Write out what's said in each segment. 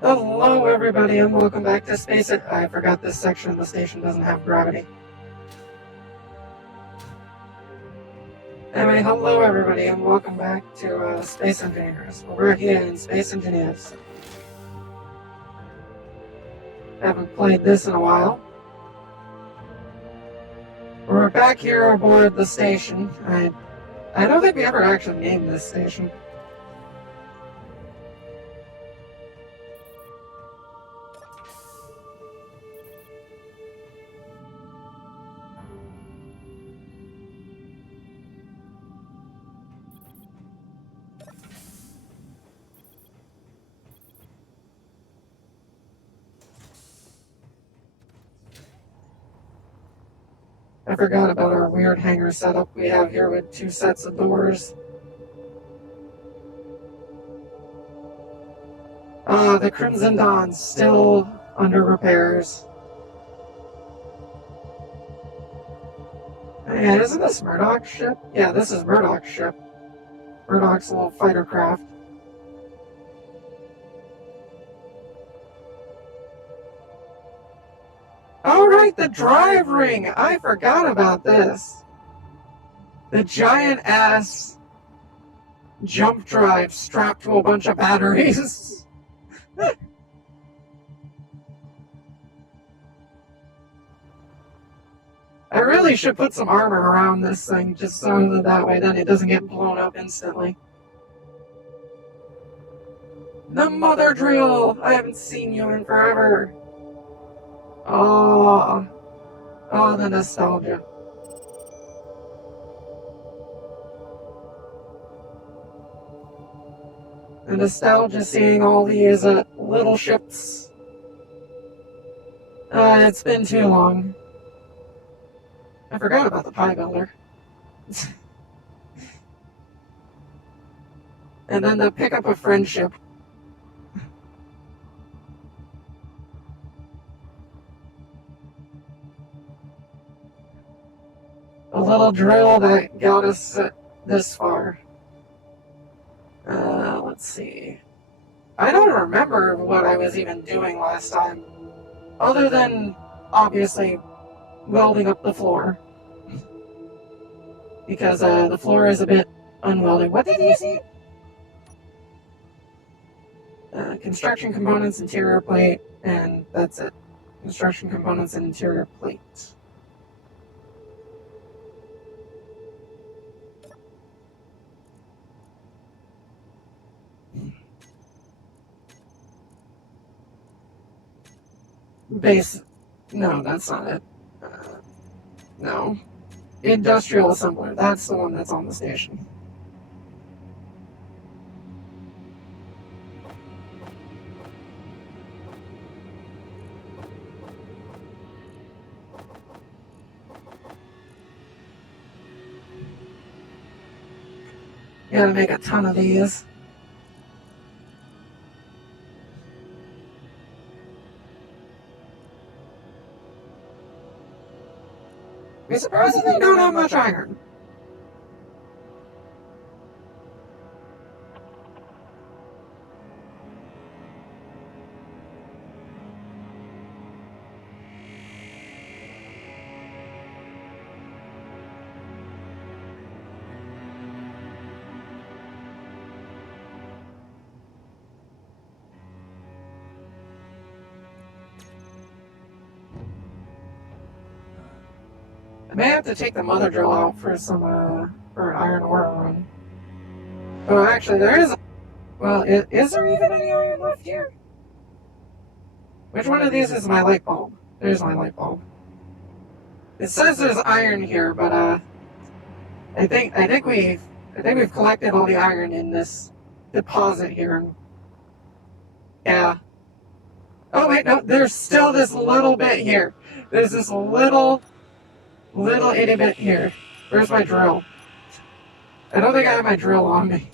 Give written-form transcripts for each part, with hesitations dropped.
Hello everybody and welcome back to Space It. I forgot this section of the station doesn't have gravity. Anyway, hello everybody and welcome back to Space Engineers. We're here in Space Engineers. Haven't played this in a while. We're back here aboard the station. I don't think we ever actually named this station. I forgot about our weird hangar setup we have here with two sets of doors. The Crimson Dawn's still under repairs. And isn't this Murdoch's ship? Yeah, this is Murdoch's ship. Murdoch's little fighter craft. Oh right, the drive ring! I forgot about this. The giant ass jump drive strapped to a bunch of batteries. I really should put some armor around this thing just so that way then it doesn't get blown up instantly. The mother drill! I haven't seen you in forever. Oh, the nostalgia. The nostalgia seeing all these little ships. It's been too long. I forgot about the pie builder. And then the pick up a friendship. A little drill that got us this far. Let's see. I don't remember what I was even doing last time. Other than, obviously, welding up the floor. Because the floor is a bit unwelded. What did you see? Construction components, interior plate, and that's it. Construction components and interior plate. Base. No, that's not it. No. Industrial assembler. That's the one that's on the station. You gotta make a ton of these. We surprisingly don't have much iron. I may have to take the mother drill out for some for iron ore run. Oh, actually, there is. Well, is there even any iron left here? Which one of these is my light bulb? There's my light bulb. It says there's iron here, but I think we've collected all the iron in this deposit here. Yeah. Oh wait, no, there's still this little bit here. There's this little itty bit here. Where's my drill? I don't think I have my drill on me.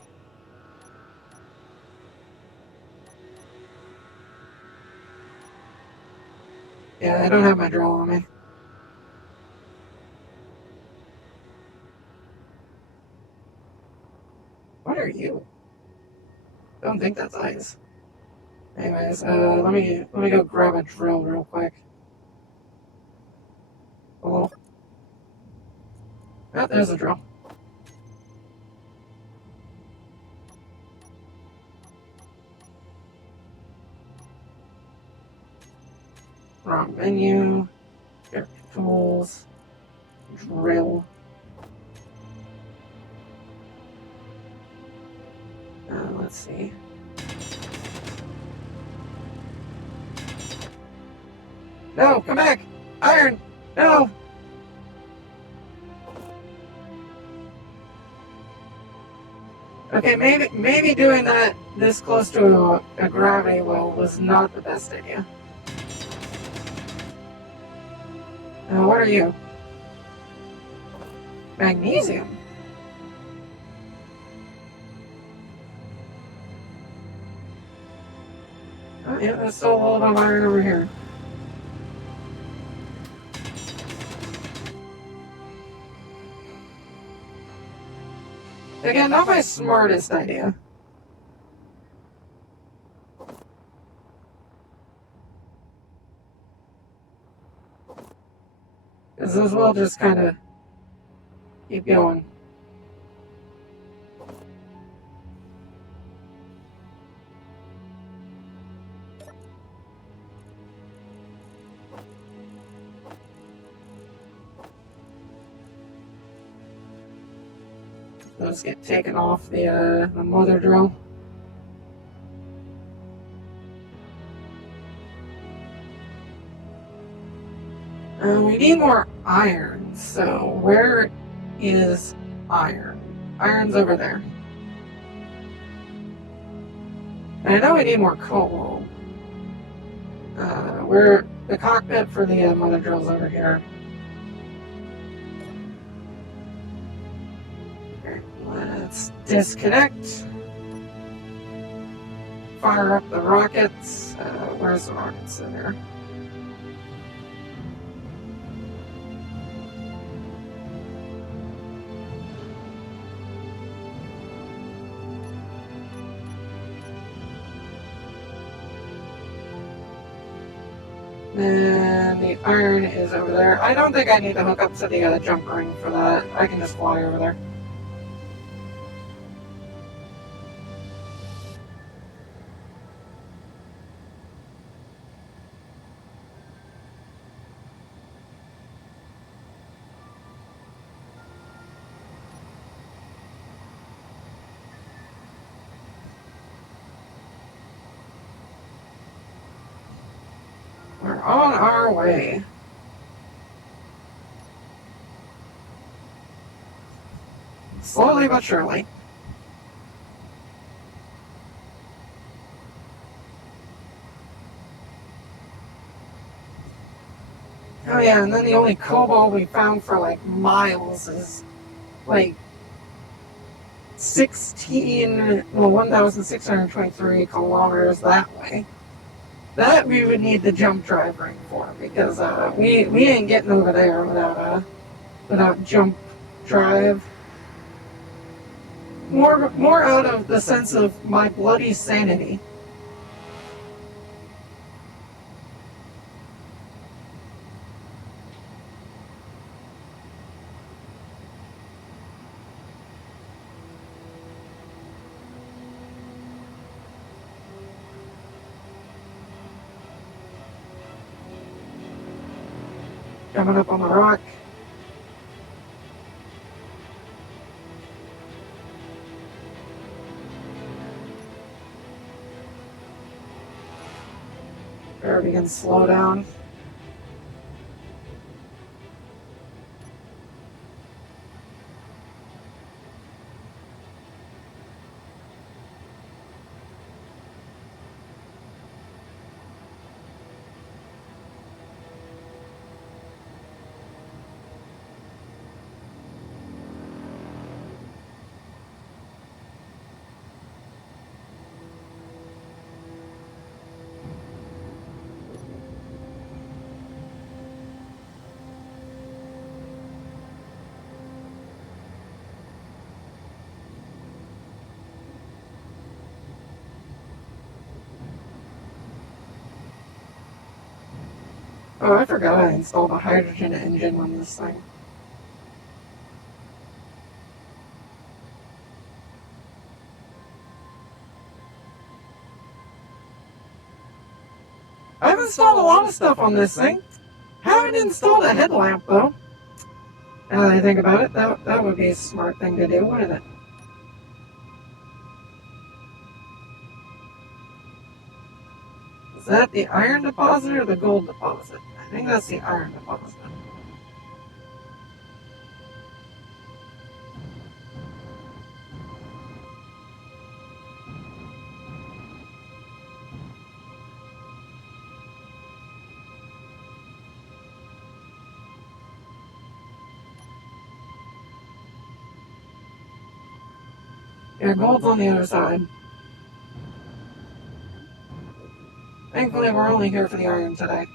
Yeah, I don't have my drill on me. What are you? Don't think that's ice. Anyways, let me go grab a drill real quick. Hello? Oh, there's a drill. Wrong menu. Character tools. Drill. Let's see. No, come back! Iron! No! Okay, maybe doing that this close to a gravity well was not the best idea. What are you? Magnesium? Oh, yeah, there's still a little bit of iron over here. Again, not my smartest idea. Because this will just kind of keep going. Those get taken off the mother drill. We need more iron, so where is iron? Iron's over there. And I know we need more coal. Where the cockpit for the mother drill's over here. Okay, let's disconnect. Fire up the rockets. Where's the rockets in there? And the iron is over there. I don't think I need to hook up to the jump ring for that. I can just fly over there. We're on our way. Slowly but surely. Oh yeah, and then the only cobalt we found for like miles is like 1,623 kilometers that way. That we would need the jump drive ring for, because we ain't getting over there without jump drive. More out of the sense of my bloody sanity. Coming up on the rock. There we can slow down. Oh, I forgot I installed a hydrogen engine on this thing. I've installed a lot of stuff on this thing. Haven't installed a headlamp, though. Now that I think about it, that would be a smart thing to do, wouldn't it? Is that the iron deposit or the gold deposit? I think that's the iron deposit. Yeah, gold's on the other side. Thankfully, we're only here for the iron today.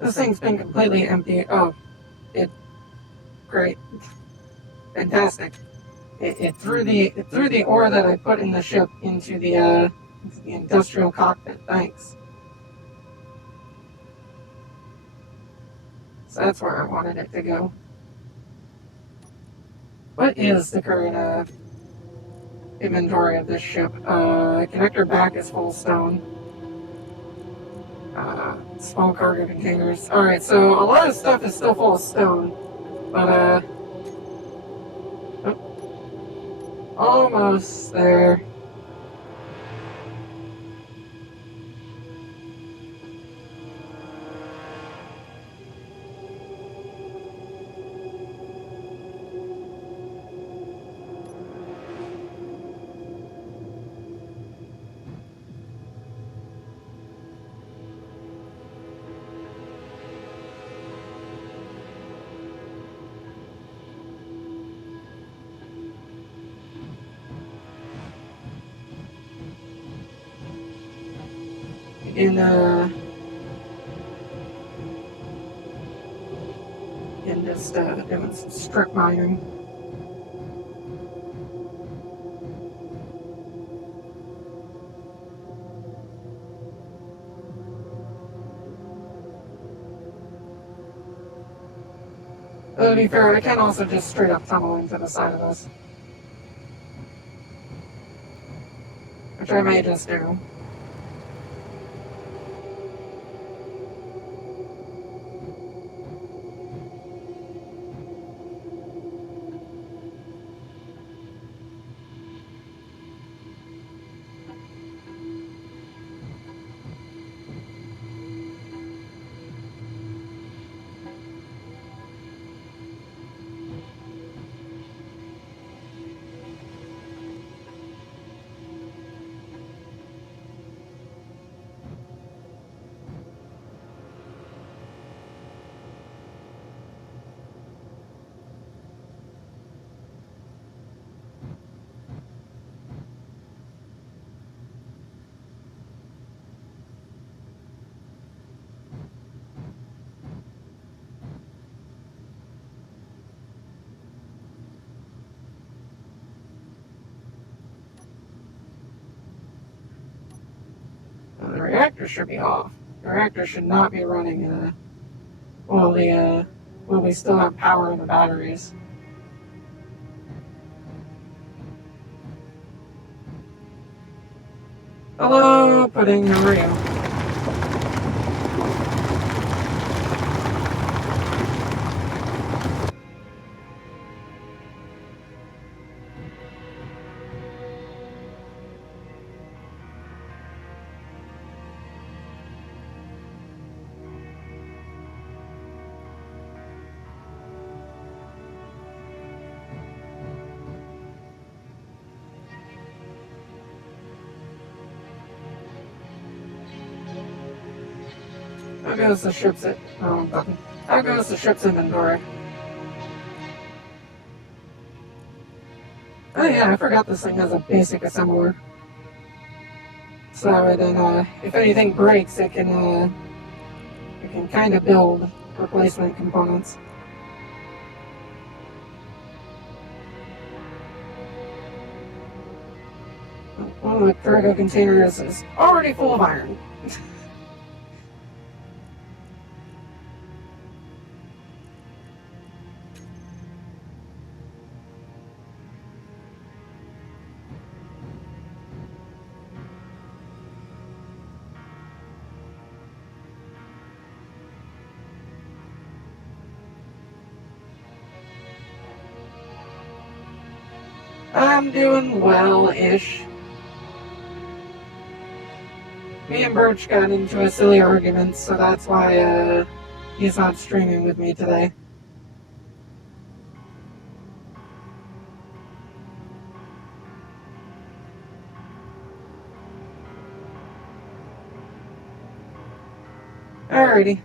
This thing's been completely empty. Oh, great. Fantastic. It threw the ore that I put in the ship into the industrial cockpit. Thanks. So that's where I wanted it to go. What is the current inventory of this ship? Connector back is full stone. Small cargo containers. Alright, so a lot of stuff is still full of stone. But, almost there. In just doing some strip mining. To be fair, I can also just straight up tunnel into the side of this. Which I may just do. The reactor should be off. The reactor should not be running while we still have power in the batteries. Hello, Pudding, how are you? How goes the ship's How goes the ship's inventory? Oh yeah, I forgot this thing has a basic assembler. So then, if anything breaks, it can kind of build replacement components. cargo containers is already full of iron. I'm doing well-ish. Me and Birch got into a silly argument, so that's why he's not streaming with me today. Alrighty.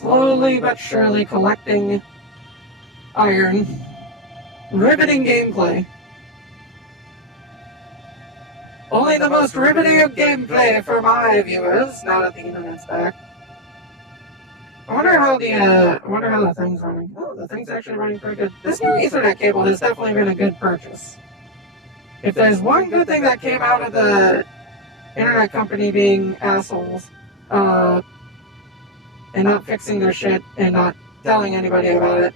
Slowly but surely collecting iron. Riveting gameplay. Only the most riveting of gameplay for my viewers, now that the internet's back. I wonder how the thing's running. Oh, the thing's actually running pretty good. This new Ethernet cable has definitely been a good purchase. If there's one good thing that came out of the internet company being assholes, and not fixing their shit and not telling anybody about it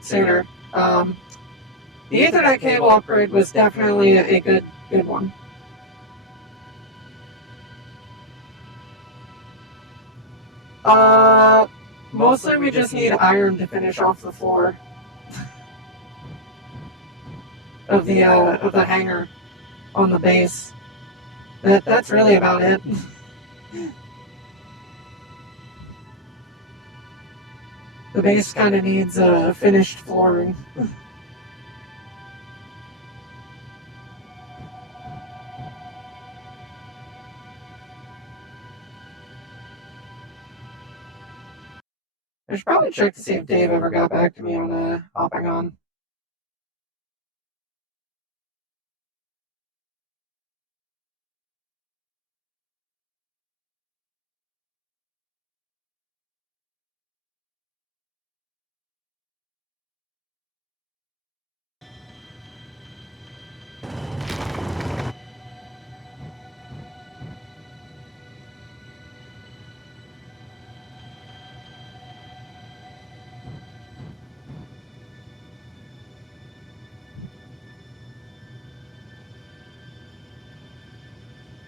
sooner, the Ethernet cable upgrade was definitely a good one. Mostly we just need iron to finish off the floor of the hangar on the base. That's really about it. The base kind of needs finished flooring. I should probably check to see if Dave ever got back to me on hopping on.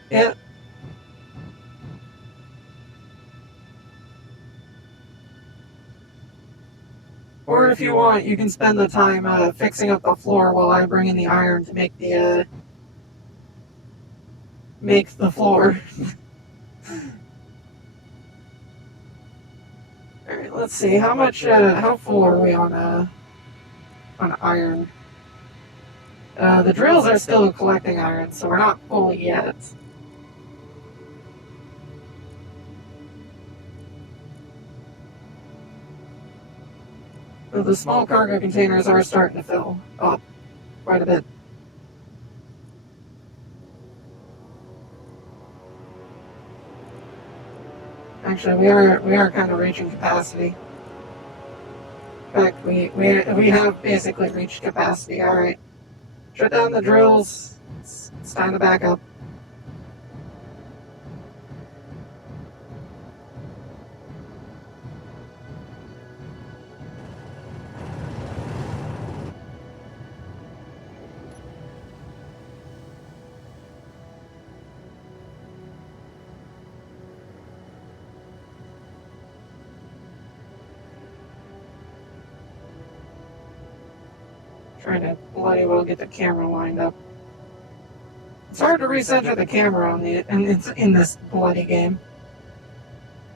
Yeah. Or if you want, you can spend the time fixing up the floor while I bring in the iron to make the floor. All right, let's see how full are we on iron? The drills are still collecting iron, so we're not full yet. But the small cargo containers are starting to fill up quite a bit. Actually, we are kind of reaching capacity. In fact, we have basically reached capacity. All right, shut down the drills. It's time to back up. trying to bloody well get the camera lined up. It's hard to recenter the camera on in this bloody game.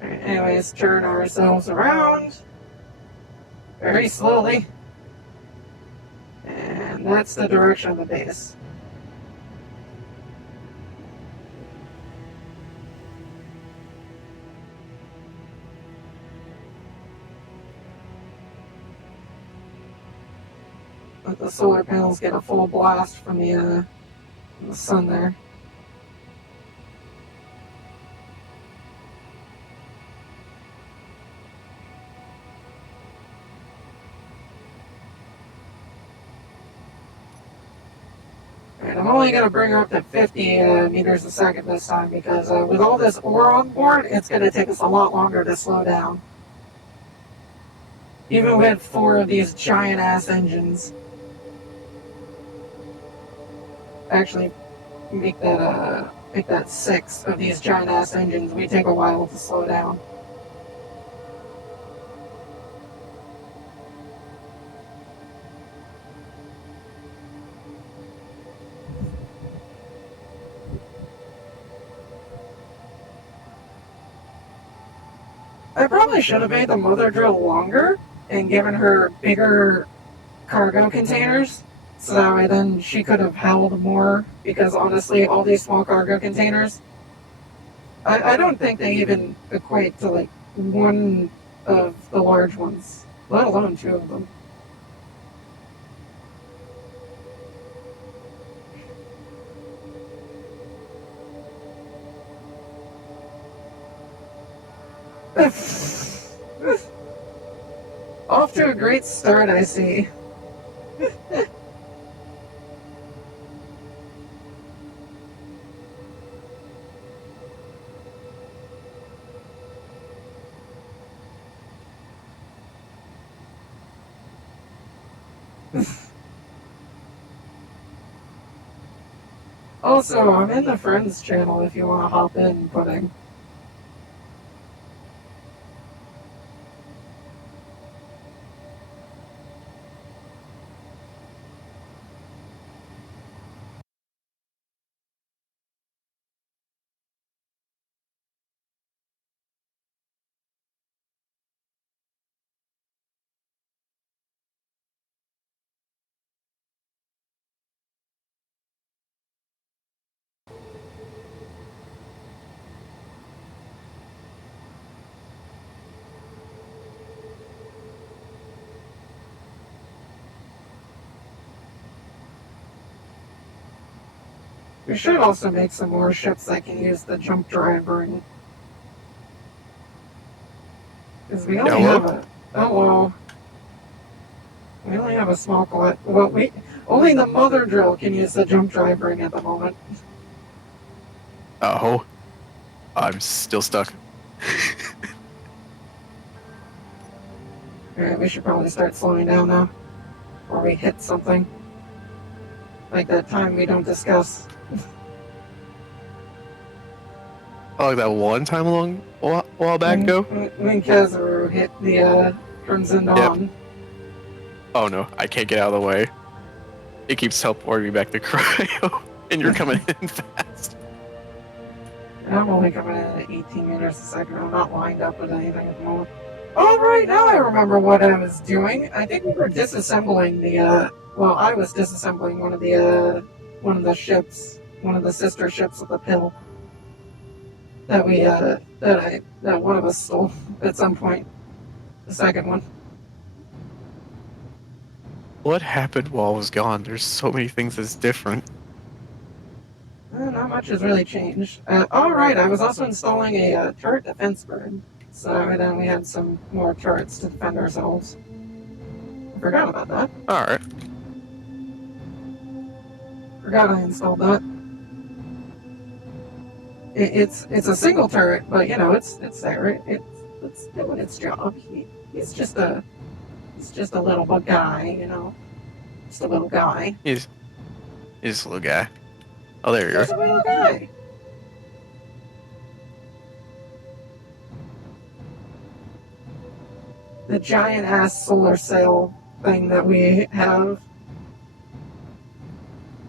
Alright, anyways, turn ourselves around very slowly. And that's the direction of the base. Let the solar panels get a full blast from the sun there. Alright, I'm only going to bring her up to 50 meters a second this time because with all this ore on board, it's going to take us a lot longer to slow down. Even with 4 of these giant-ass engines. Actually, make that 6 of these giant-ass engines. We take a while to slow down. I probably should have made the mother drill longer and given her bigger cargo containers, so that way then she could have held more, because honestly, all these small cargo containers, I don't think they even equate to like one of the large ones, let alone 2 of them. Off to a great start, I see. Also, I'm in the Friends channel if you want to hop in, Pudding. We should also make some more ships that can use the jump driver, because we only have a... Oh, well... We only have a small collect... Well, only the mother drill can use the jump drivering at the moment. Oh. I'm still stuck. Alright, we should probably start slowing down now. Or we hit something. Like that time we don't discuss. Oh, like that one time a while back ago? When Kazaru hit the Crimson Dawn. Yep. Oh no, I can't get out of the way. It keeps teleporting me back to Cryo, and you're coming in fast. I'm only coming in at 18 meters a second. I'm not lined up with anything at the moment. Oh, right, now I remember what I was doing. I think we were disassembling the, well, I was disassembling one of the ships, one of the sister ships of the Pill. That that one of us stole at some point. The second one. What happened while I was gone? There's so many things that's different. Not much has really changed. Alright, I was also installing a turret defense bird. So then we had some more turrets to defend ourselves. I forgot about that. Alright. Forgot I installed that. It's a single turret, but you know, it's there. It's doing its job. He's just a little bug guy, you know. Just a little guy. He's a little guy. Oh, there you are. Just a little guy. The giant ass solar sail thing that we have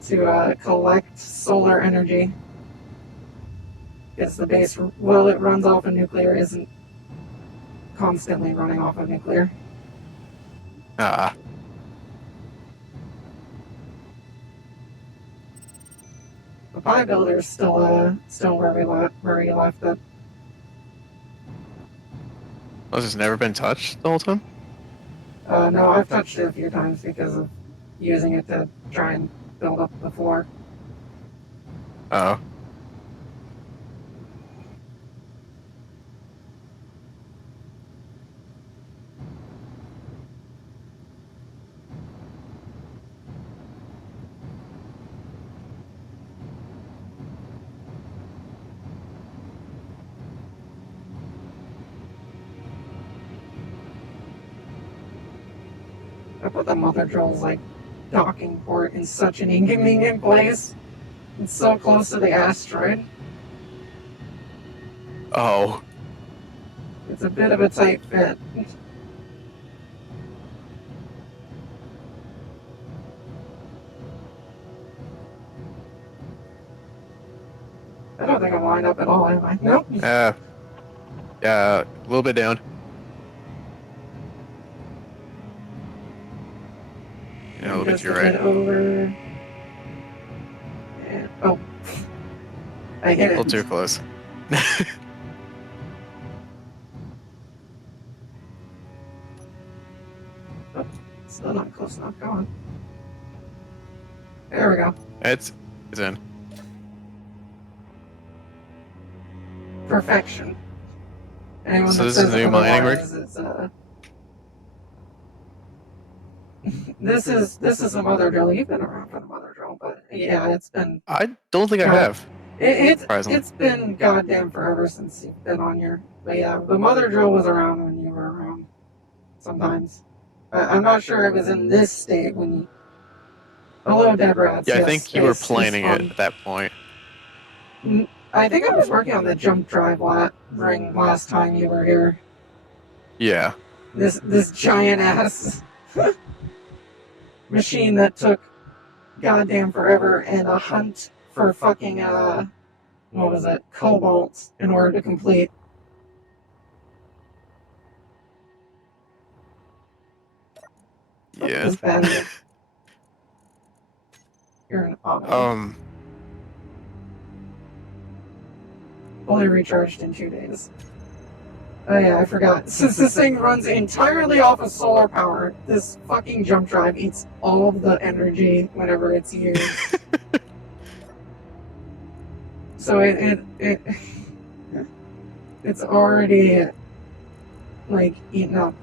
to collect solar energy. Because the base, while it runs off of nuclear, isn't constantly running off of nuclear. Ah. The pie builder's still where we left it. Was this never been touched the whole time? No, I've touched it a few times because of using it to try and build up the floor. Oh. I put the mother drill's like docking port in such an inconvenient place. It's so close to the asteroid. Oh. It's a bit of a tight fit. I don't think I'm lined up at all, am I? Nope. Yeah, a little bit down. Yeah, a little bit Just to your a right. bit over. And, oh. I hit A it. little too close. Oh, still not close enough. Go on. There we go. It's in. Perfection. Anyone So that this is says a new mining rig? otherwise is, this is a mother drill. You've been around for the mother drill, but yeah, it's been. I don't think I have. Surprisingly. It's been goddamn forever since you've been on your. But yeah, the mother drill was around when you were around. Sometimes, I'm not sure it was in this state when you. Hello, Deborah. Yeah, I Yes, think you were space is planning it fun. at that point. I think I was working on the jump drive ring last time you were here. Yeah. This giant ass machine that took goddamn forever and a hunt for fucking what was it, cobalt in order to complete. Yeah. This battery. You're an auto. Fully recharged in 2 days. Oh yeah, I forgot. Since this thing runs entirely off of solar power, this fucking jump drive eats all of the energy whenever it's used. So it's already like eaten up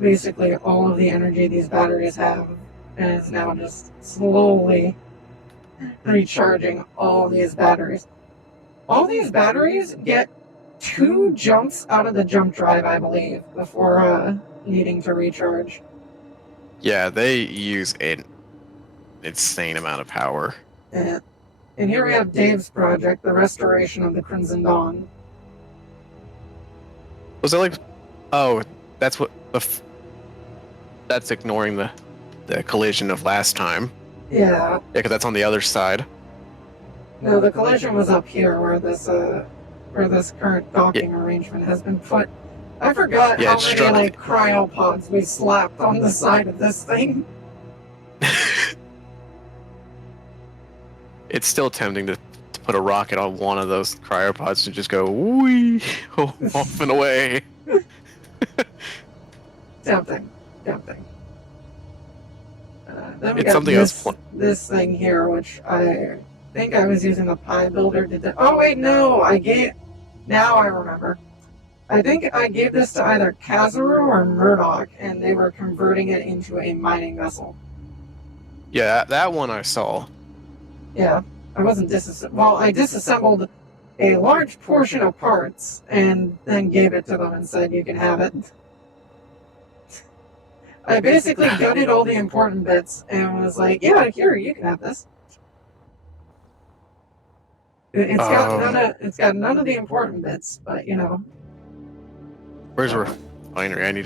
basically all of the energy these batteries have, and it's now just slowly recharging all these batteries. All these batteries get 2 jumps out of the jump drive, I believe, before needing to recharge. Yeah, they use an insane amount of power. And here we have Dave's project, the restoration of the Crimson Dawn. Was it like? Oh, that's what that's ignoring the collision of last time. Yeah. Yeah, because that's on the other side. No, the collision was up here where this current docking arrangement has been put. I forgot how many like cryopods we slapped on the side of this thing. It's still tempting to put a rocket on one of those cryopods to just go wee off and away. Tempting. Then we It's got something this thing here, which I think I was using the pie builder to. Oh wait, no, now I remember. I think I gave this to either Kazaru or Murdoch, and they were converting it into a mining vessel. Yeah, that one I saw. Yeah, I wasn't I disassembled a large portion of parts and then gave it to them and said, you can have it. I basically gutted all the important bits and was like, yeah, here, you can have this. It's got none of the important bits, but you know. Where's refinery?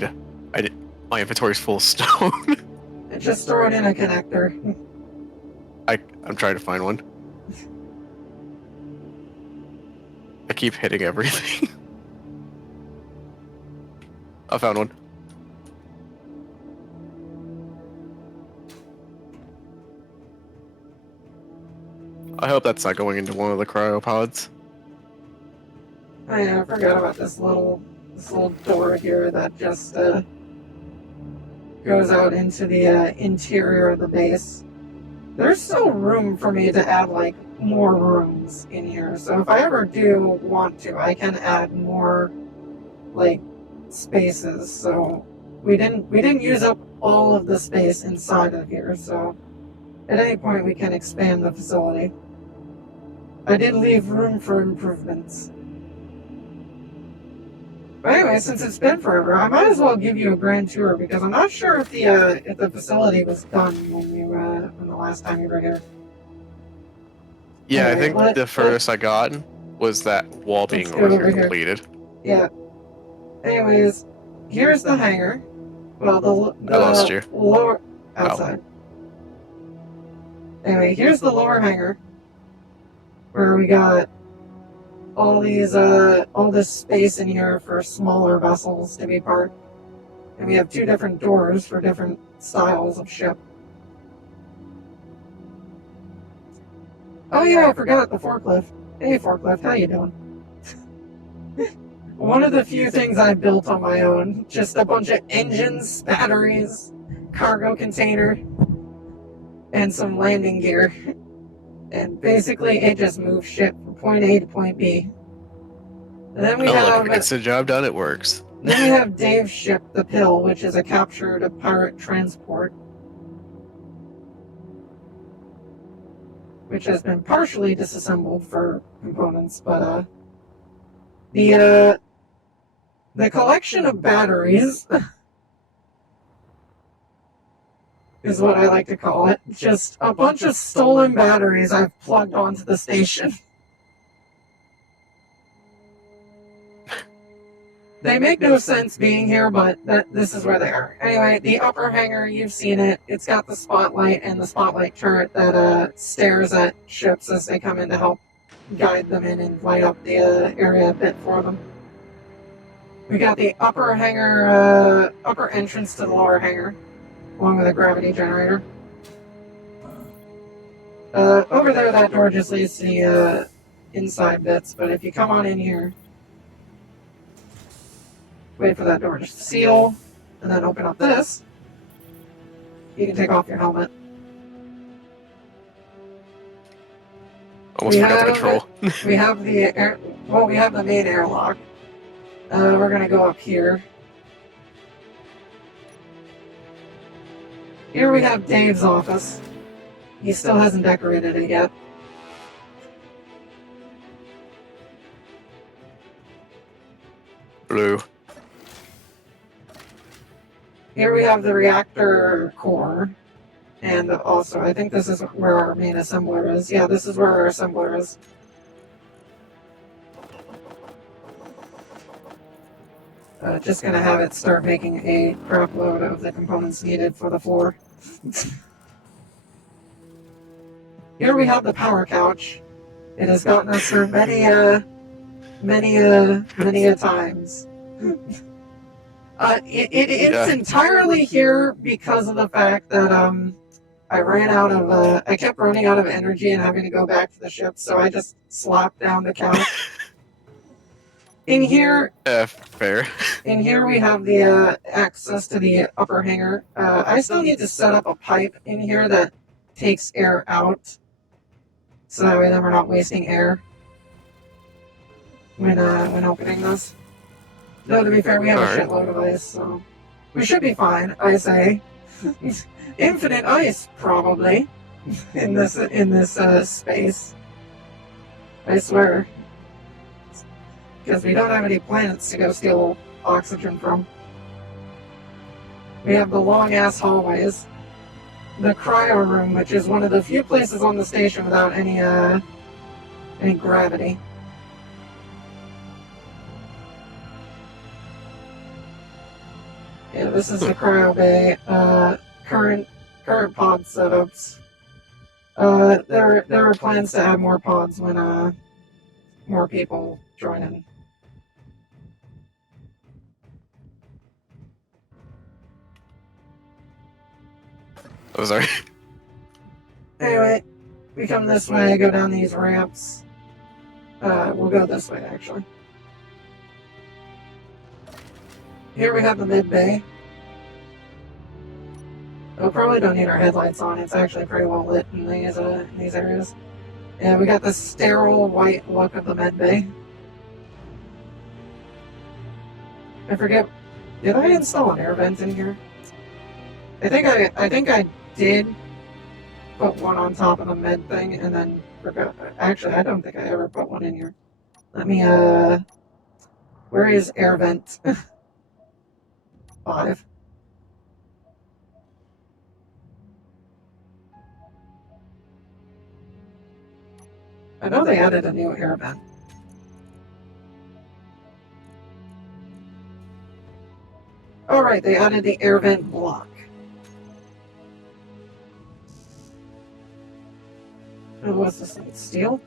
My inventory's full of stone. Just throw it in a connector. I'm trying to find one. I keep hitting everything. I found one. I hope that's not going into one of the cryopods. Oh yeah, I forgot about this little door here that just goes out into the interior of the base. There's still room for me to add like more rooms in here. So if I ever do want to, I can add more like spaces. So we didn't use up all of the space inside of here. So at any point we can expand the facility. I did leave room for improvements. But anyway, since it's been forever, I might as well give you a grand tour because I'm not sure if the facility was done when the last time you were here. Yeah, Anyway, I think the furthest I got was that wall being over here completed. Yeah. Anyways, here's the hangar. Well, the I lost you. lower outside. Oh. Anyway, here's the lower hangar where we got all this space in here for smaller vessels to be parked. And we have 2 different doors for different styles of ship. Oh yeah, I forgot the forklift. Hey forklift, how you doing? One of the few things I built on my own. Just a bunch of engines, batteries, cargo container, and some landing gear. And basically it just moves ship from point A to point B. And then we have... Look, it's a job done, it works. Then we have Dave's ship, the Pill, which is a captured pirate transport. Which has been partially disassembled for components, but the collection of batteries is what I like to call it. Just a bunch of stolen batteries I've plugged onto the station. They make no sense being here, but this is where they are. Anyway, the upper hangar, you've seen it. It's got the spotlight and the spotlight turret that stares at ships as they come in to help guide them in and light up the area a bit for them. We got the upper hangar, upper entrance to the lower hangar, along with a gravity generator. Over there, that door just leads to the inside bits, but if you come on in here, wait for that door to seal, and then open up this. You can take off your helmet. Almost forgot the control. We have we have the main airlock. We're gonna go up here. Here we have Dave's office. He still hasn't decorated it yet. Blue. Here we have the reactor core, and also I think this is where our main assembler is. Yeah, this is where our assembler is. Just gonna have it start making a crap load of the components needed for the floor. Here we have the power couch. It has gotten us through many a times. It's entirely here because of the fact that I kept running out of energy and having to go back to the ship, so I just slapped down the couch. In here, fair. In here we have the access to the upper hangar. I still need to set up a pipe in here that takes air out, so that way then we're not wasting air when opening this. Though to be fair, we have a shitload of ice, so we should be fine. I say, infinite ice probably in this space. I swear. Because we don't have any planets to go steal oxygen from. We have the long-ass hallways. The cryo room, which is one of the few places on the station without any gravity. Yeah, this is the cryo bay. Current pod setups. There are plans to add more pods when more people join in. Oh, sorry. Anyway, we come this way, go down these ramps. We'll go this way, actually. Here we have the mid bay. We probably don't need our headlights on. It's actually pretty well lit in these areas. Yeah, we got the sterile white look of the med bay. I forget. Did I install an air vent in here? I think I did put one on top of the med thing and then forgot. Actually, I don't think I ever put one in here. Let me where is air vent? 5. I know they added a new air vent. Oh right, they added the air vent block. Oh, what's this thing? Steel?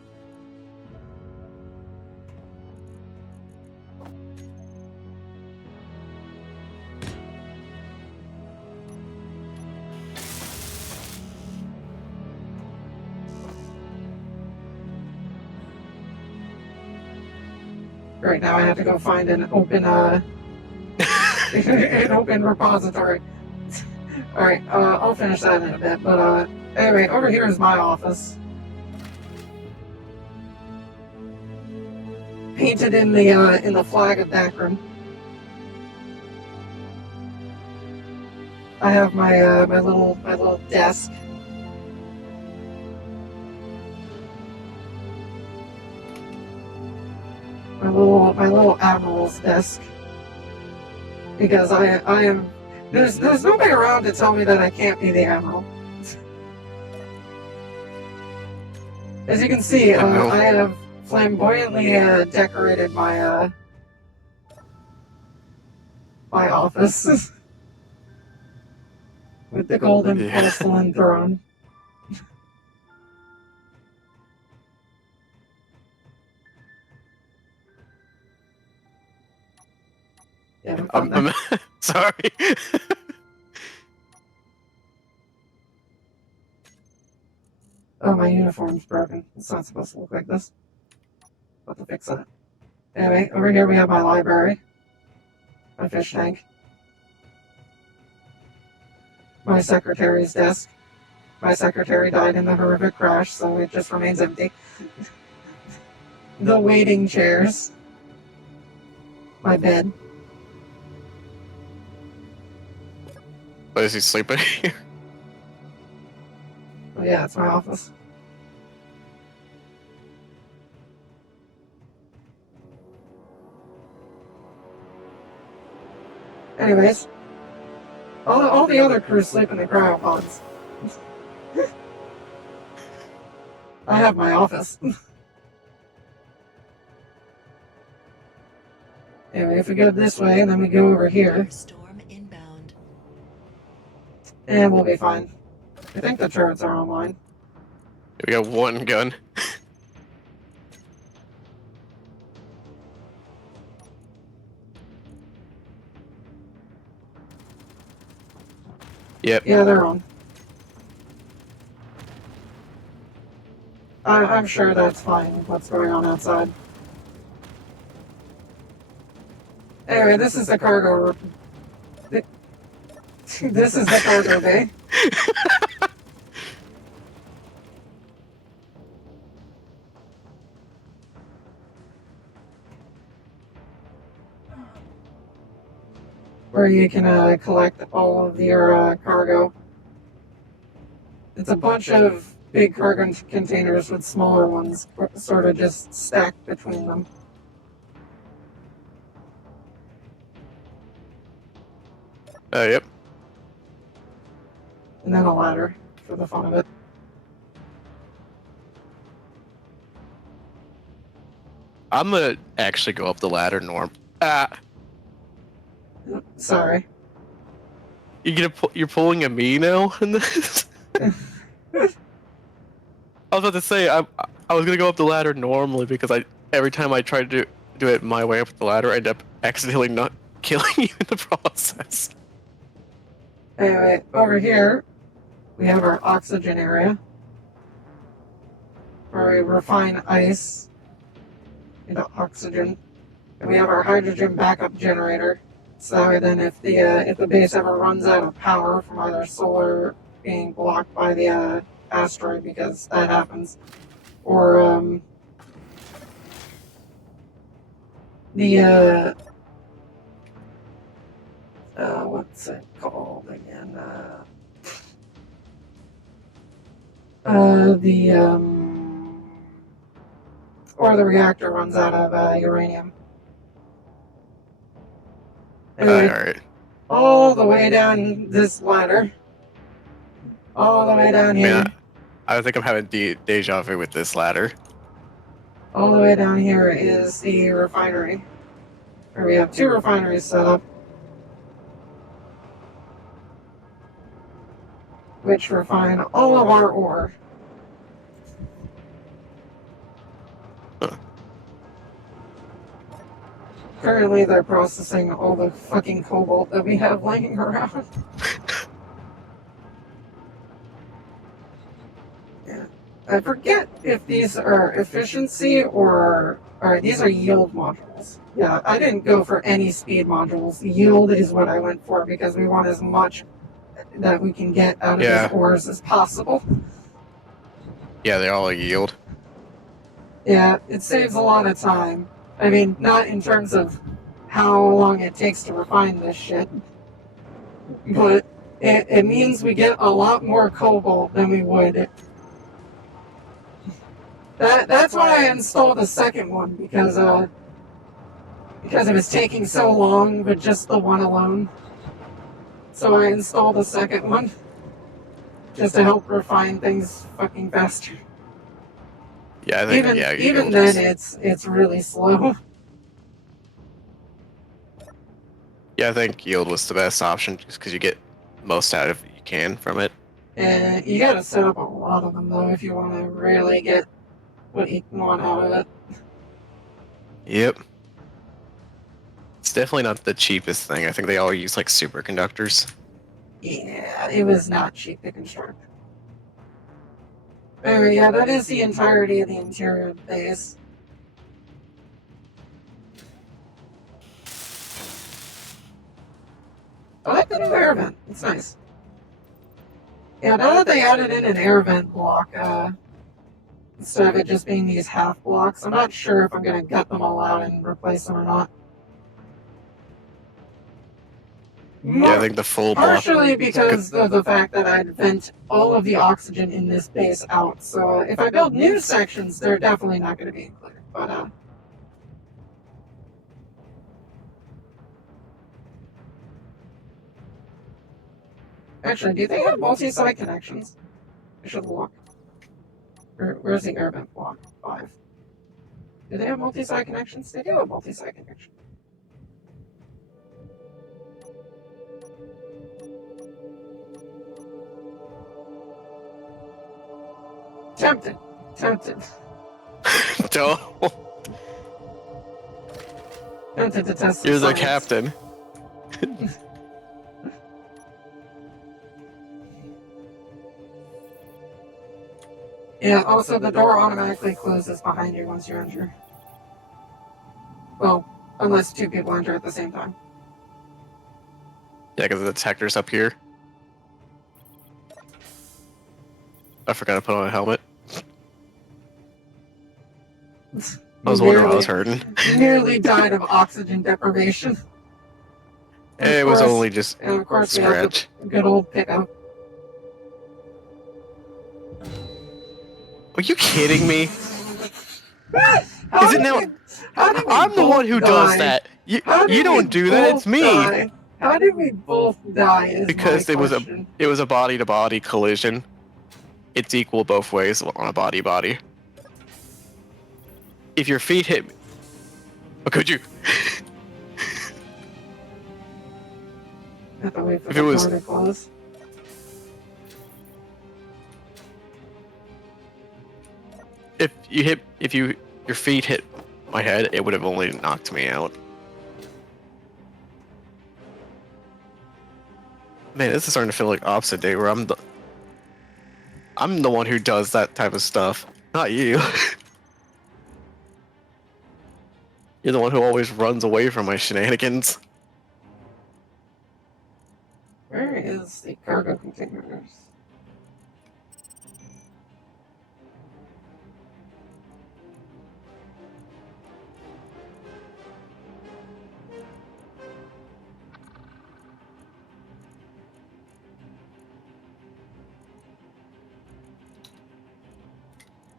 Right now I have to go find an open an open repository. Alright, I'll finish that in a bit, but anyway, over here is my office. Painted in the flag of Dakron. I have my my little desk. My little admiral's desk. Because I am there's nobody around to tell me that I can't be the admiral. As you can see, I have flamboyantly decorated my my office with the golden porcelain throne. Yeah, I'm sorry. Oh, my uniform's broken. It's not supposed to look like this. What to fix it? Anyway, over here we have my library. My fish tank. My secretary's desk. My secretary died in the horrific crash, so it just remains empty. The waiting chairs. My bed. Why is he sleeping here? Oh yeah, it's my office. Anyways, all the other crews sleep in the cryopods. I have my office. Anyway, if we go this way and then we go over here, Storm inbound. and we'll be fine. I think the turrets are online. We got one gun. Yep. Yeah, they're on. I'm sure that's fine. What's going on outside? Anyway, this is the cargo. This is the cargo bay. Where you can collect all of your cargo. It's a bunch of big cargo containers with smaller ones sort of just stacked between them. Yep. And then a ladder for the fun of it. I'm gonna actually go up the ladder, Norm. Sorry. You're pulling a me now in this? was about to say I was gonna go up the ladder normally because every time I try to do it my way up the ladder, I end up accidentally not killing you in the process. Anyway, over here, we have our oxygen area, where we refine ice into oxygen. And we have our hydrogen backup generator. So that way then if the base ever runs out of power from either solar being blocked by the asteroid, because that happens, or the what's it called again? Or the reactor runs out of uranium. Anyway, Alright. all the way down this ladder, all the way down here, Man, I think I'm having deja vu with this ladder. all the way down here is the refinery, where we have 2 refineries set up, which refine all of our ore. Huh. Currently, they're processing all the fucking cobalt that we have laying around. Yeah. I forget if these are efficiency or these are yield modules. Yeah, I didn't go for any speed modules. Yield is what I went for because we want as much that we can get out of these ores as possible. Yeah, they all yield. Yeah, it saves a lot of time. I mean, not in terms of how long it takes to refine this shit, but it means we get a lot more cobalt than we would. That's why I installed a second one, because it was taking so long with just the one alone. So I installed a second one just to help refine things fucking faster. Yeah, I think even then it's really slow. Yeah, I think yield was the best option just because you get most out of you can from it. And you gotta set up a lot of them though if you want to really get what you want out of it. Yep. It's definitely not the cheapest thing. I think they all use like superconductors. Yeah, it was not cheap to construct. Anyway, yeah, that is the entirety of the interior of the base. I like the new air vent. It's nice. Yeah, now that they added in an air vent block, instead of it just being these half blocks, I'm not sure if I'm going to gut them all out and replace them or not. Yeah, I think the full block. Partially because of the fact that I'd vent all of the oxygen in this base out. So if I build new sections, they're definitely not going to be included. But actually, do they have multi-site connections? I should look. Where's the air vent block? 5. Do they have multi-site connections? They do have multi-site connections. Tempted. Don't. Tempted to test. You're the captain. Yeah, also the door automatically closes behind you once you enter. Well, unless 2 people enter at the same time. Yeah, because the detector's up here. I forgot to put on a helmet. I was wondering what I was hurting. Nearly died of oxygen deprivation. It was only just and of course scratch. We have the good old pickup. Are you kidding me? Is it now? I'm the one who does that. You don't do that. It's me. Die? How did we both die? Because it was a body-to-body collision. It's equal both ways on a body-body. If your feet hit me, oh, could you? Have to wait for If the it was- door to close. your feet hit my head, it would have only knocked me out. Man, this is starting to feel like opposite day where I'm the one who does that type of stuff, not you. You're the one who always runs away from my shenanigans. Where is the cargo containers?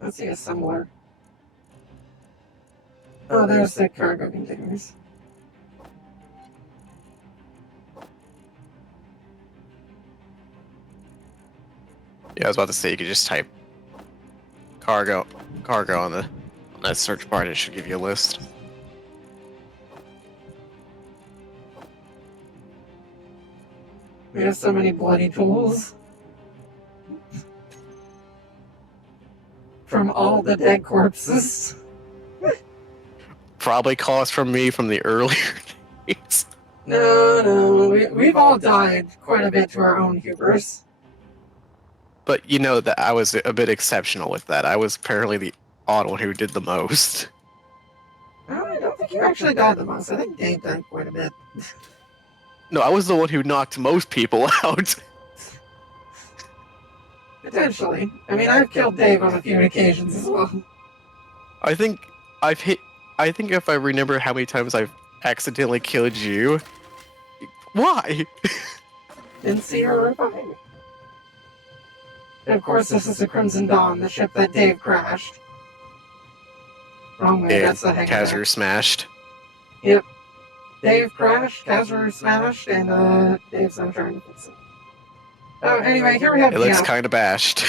Let's see a similar. Oh, there's the cargo containers. Yeah, I was about to say you could just type cargo on that search bar, and it should give you a list. We have so many bloody tools. From all the dead corpses. Probably cost from me from the earlier days. No, we've all died quite a bit to our own hubris. But you know that I was a bit exceptional with that. I was apparently the odd one who did the most. I don't think you actually died the most. I think Dave died quite a bit. No, I was the one who knocked most people out. Potentially. I mean, I've killed Dave on a few occasions as well. I think if I remember how many times I've accidentally killed you. Why? Didn't see her right behind me. And of course, this is the Crimson Dawn, the ship that Dave crashed. Wrong way, And that's the hang Kazur smashed. Yep. Dave crashed, Kazur smashed, and Dave's now trying to fix it. Oh, anyway, here we have It looks Jeff, kind of bashed.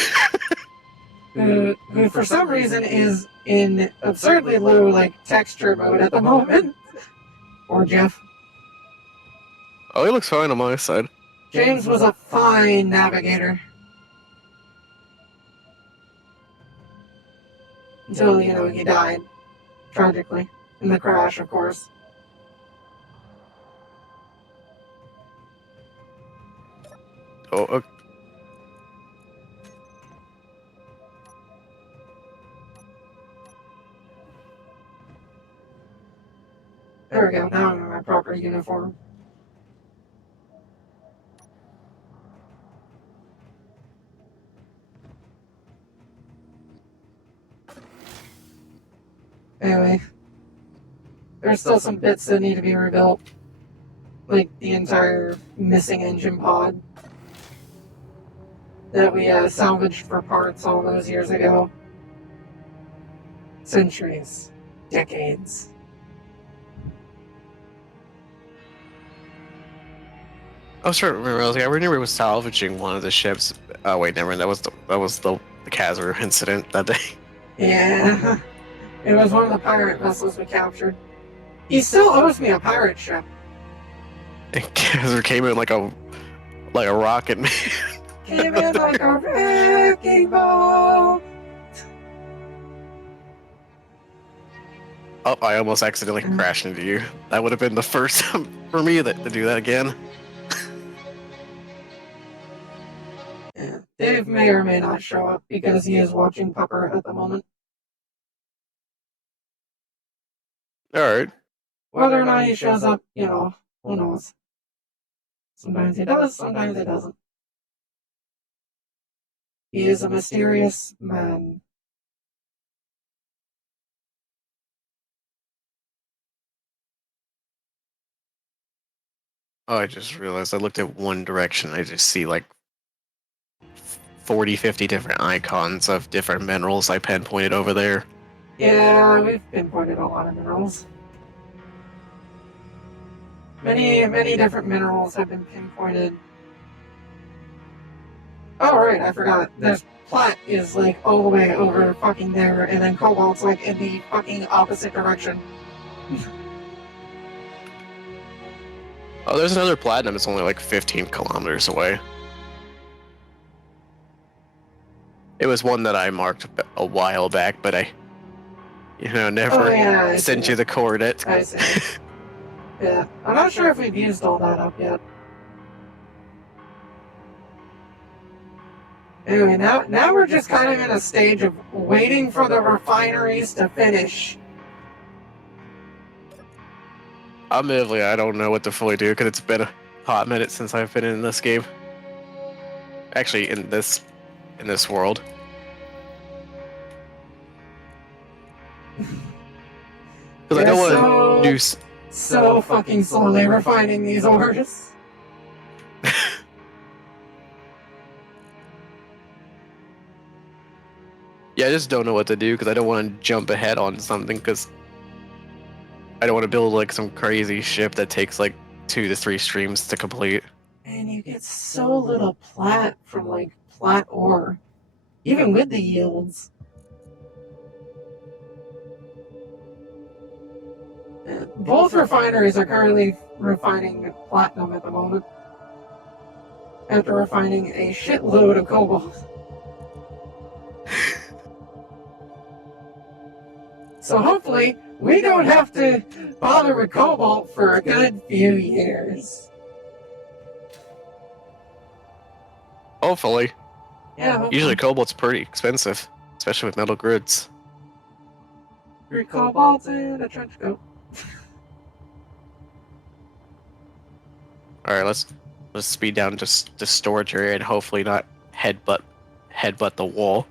who for some reason is in absurdly low, texture mode at the moment. Or Jeff. Oh, he looks fine on my side. James was a fine navigator. Until, he died. Tragically. In the crash, of course. Oh, okay. There we go, now I'm in my proper uniform. Anyway, there's still some bits that need to be rebuilt. Like the entire missing engine pod that we salvaged for parts all those years ago. Centuries. Decades. I was trying to remember. I remember it was salvaging one of the ships. Oh wait, never mind. That was the Kazur incident that day. Yeah. It was one of the pirate vessels we captured. He still owes me a pirate ship. And Kazur came in like a rocket man. Came in like a wrecking ball. Oh, I almost accidentally crashed into you. That would have been the first time for me to do that again. Yeah. Dave may or may not show up because he is watching Pupper at the moment. Alright. Whether or not he shows up, who knows. Sometimes he does, sometimes he doesn't. He is a mysterious man. Oh, I just realized I looked at one direction. I just see like 40, 50 different icons of different minerals I pinpointed over there. Yeah, we've pinpointed a lot of minerals. Many different minerals have been pinpointed. Oh, right, I forgot. There's plat is all the way over fucking there, and then cobalt's in the fucking opposite direction. Oh, there's another platinum. It's only like 15 kilometers away. It was one that I marked a while back, but I You know, Oh never yeah, I send see. you the coordinates. I see. Yeah, I'm not sure if we've used all that up yet. Anyway, now we're just kind of in a stage of waiting for the refineries to finish. Admittedly, I don't know what to fully do because it's been a hot minute since I've been in this game. Actually, in this world. Because I don't want to do. So fucking slowly refining these ores. Yeah, I just don't know what to do because I don't want to jump ahead on something because I don't want to build like some crazy ship that takes like 2 to 3 streams to complete. And you get so little plat from like plat ore, even with the yields. Both refineries are currently refining platinum at the moment, after refining a shitload of cobalt. So hopefully, we don't have to bother with cobalt for a good few years. Hopefully. Yeah, hopefully. Usually cobalt's pretty expensive, especially with metal grids. 3 cobalt and a trench coat. Alright, let's speed down just the storage area and hopefully not headbutt the wall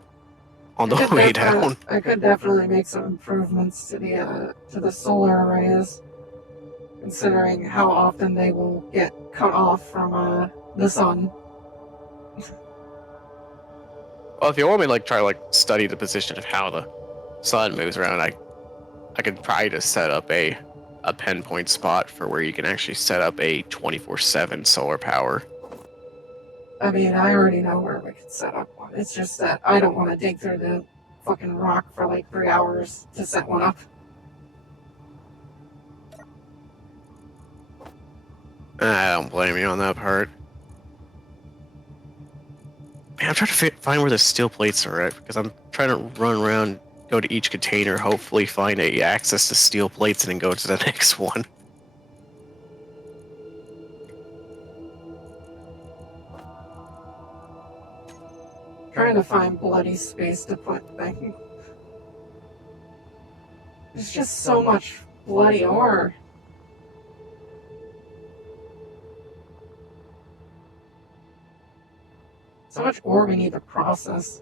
on the way down. I could definitely make some improvements to the solar arrays, considering how often they will get cut off from the sun. Well, if you want me to like try to like study the position of how the sun moves around, I could probably just set up a pinpoint spot for where you can actually set up a 24/7 solar power. I mean, I already know where we could set up one. It's just that I don't want to dig through the fucking rock for like 3 hours to set one up. I don't blame you on that part. Man, I'm trying to find where the steel plates are at because I'm trying to run around, go to each container, hopefully find a access to steel plates, and then go to the next one. Trying to find bloody space to put things. There's just so much bloody ore. So much ore we need to process.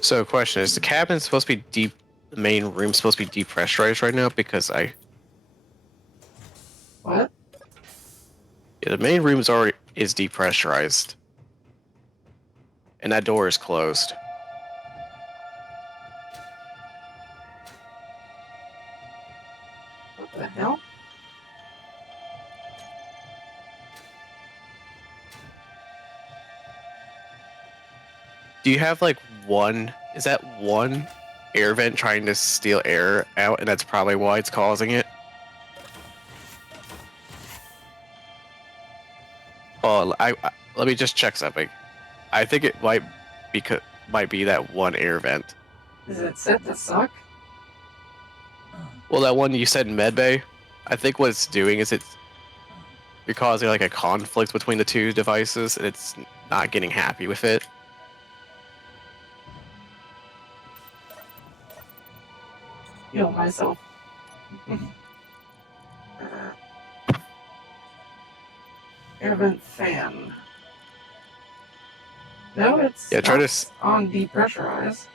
So, question is: the cabin supposed to be deep? The main room supposed to be depressurized right now because What? Yeah, the main room is depressurized, and that door is closed. What the hell? Do you have like one? Is that one air vent trying to steal air out, and that's probably why it's causing it? Oh, let me just check something. I think it might be that one air vent. Is it set to suck? Well, that one you said in medbay, I think what it's doing is you're causing like a conflict between the two devices, and it's not getting happy with it. Heal myself. Air vent fan. No, it's Try to on depressurize.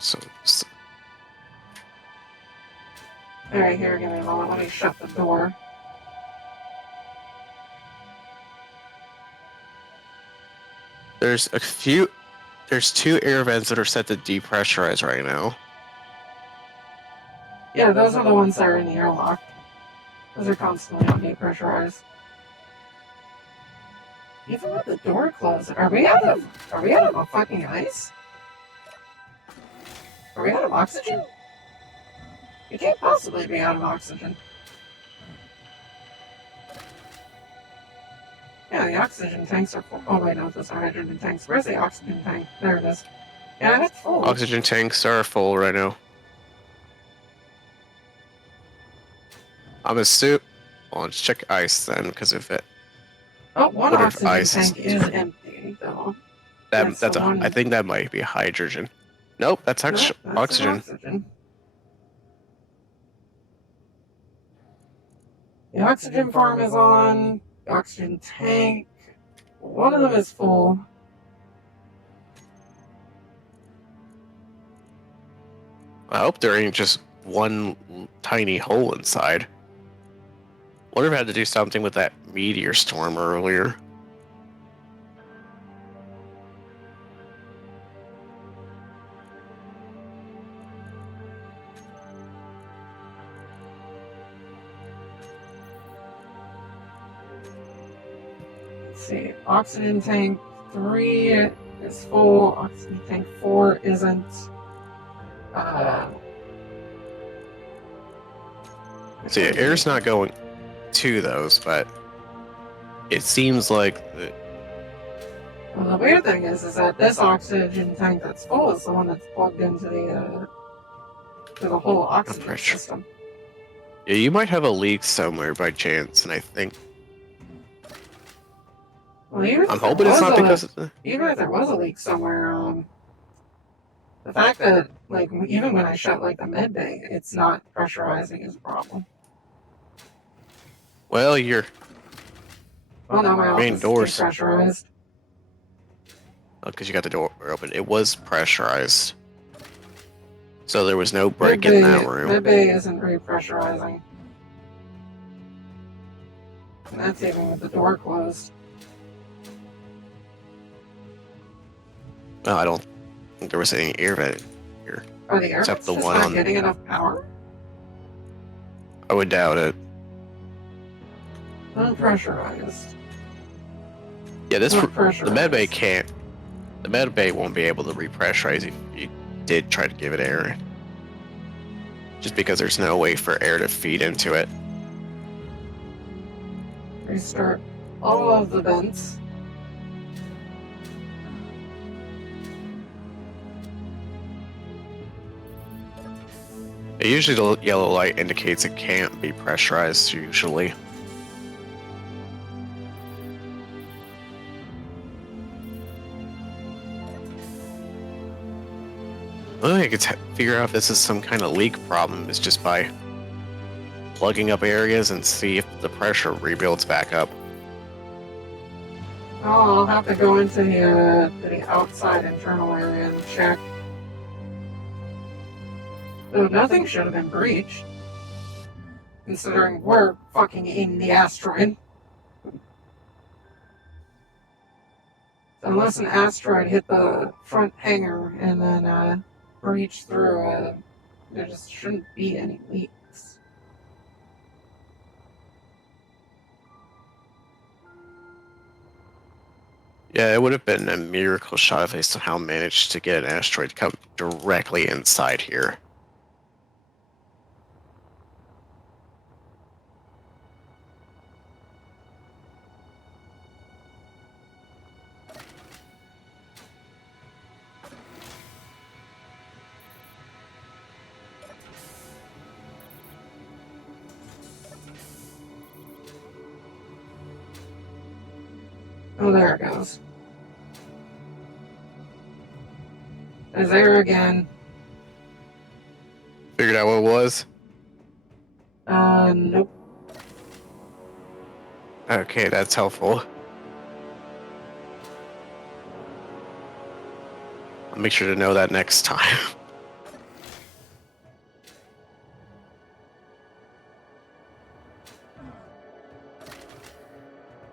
So Alright, here, give me a moment. Let me shut the door. there's 2 air vents that are set to depressurize right now. Yeah, those are the ones that are in the airlock. Those are constantly on depressurize. Even with the door closed, are we out of fucking ice? Are we out of oxygen? You can't possibly be out of oxygen. Yeah, the oxygen tanks are full. Oh wait, no, those are hydrogen tanks. Where's the oxygen tank? There it is. Yeah, it's full. Oxygen tanks are full right now. I'm assuming. Well, let's check ice then, because if it. Oh, one What if oxygen ice tank is full? empty, though. That's the a. one. I think that might be hydrogen. Nope, that's No, actually that's an oxygen. oxygen. The oxygen farm is on. The oxygen tank. One of them is full. I hope there ain't just one tiny hole inside. Wonder if I had to do something with that meteor storm earlier. Let's see. Oxygen tank 3 is full. Oxygen tank 4 isn't. See, air's not going to those, but it seems like Well, the weird thing is that this oxygen tank that's full is the one that's plugged into the whole oxygen system. Yeah, you might have a leak somewhere by chance, and I think. Well, even I'm hoping it's not because of the. even if there was a leak somewhere, the fact that like even when I shut like the med bay, it's not pressurizing is a problem. Well, your Well, now my main office doors. is pressurized. Because you got the door open. It was pressurized. So there was no break in that room. Med bay isn't repressurizing. And that's even with the door closed. No, I don't think there was any air vent here. Are the air Except vents the just one not on. getting enough power? I would doubt it. Unpressurized. Yeah, the med bay can't. The med bay won't be able to repressurize if you did try to give it air. Just because there's no way for air to feed into it. Restart all of the vents. Usually the yellow light indicates it can't be pressurized, usually. The only way I could figure out if this is some kind of leak problem is just by plugging up areas and see if the pressure rebuilds back up. Oh, I'll have to go into the outside internal area and check. So nothing should have been breached, considering we're fucking in the asteroid. Unless an asteroid hit the front hangar and then breached through, there just shouldn't be any leaks. Yeah, it would have been a miracle shot if they somehow managed to get an asteroid to come directly inside here. Oh, there it goes. There's air again. Figured out what it was? Nope. Okay, that's helpful. I'll make sure to know that next time.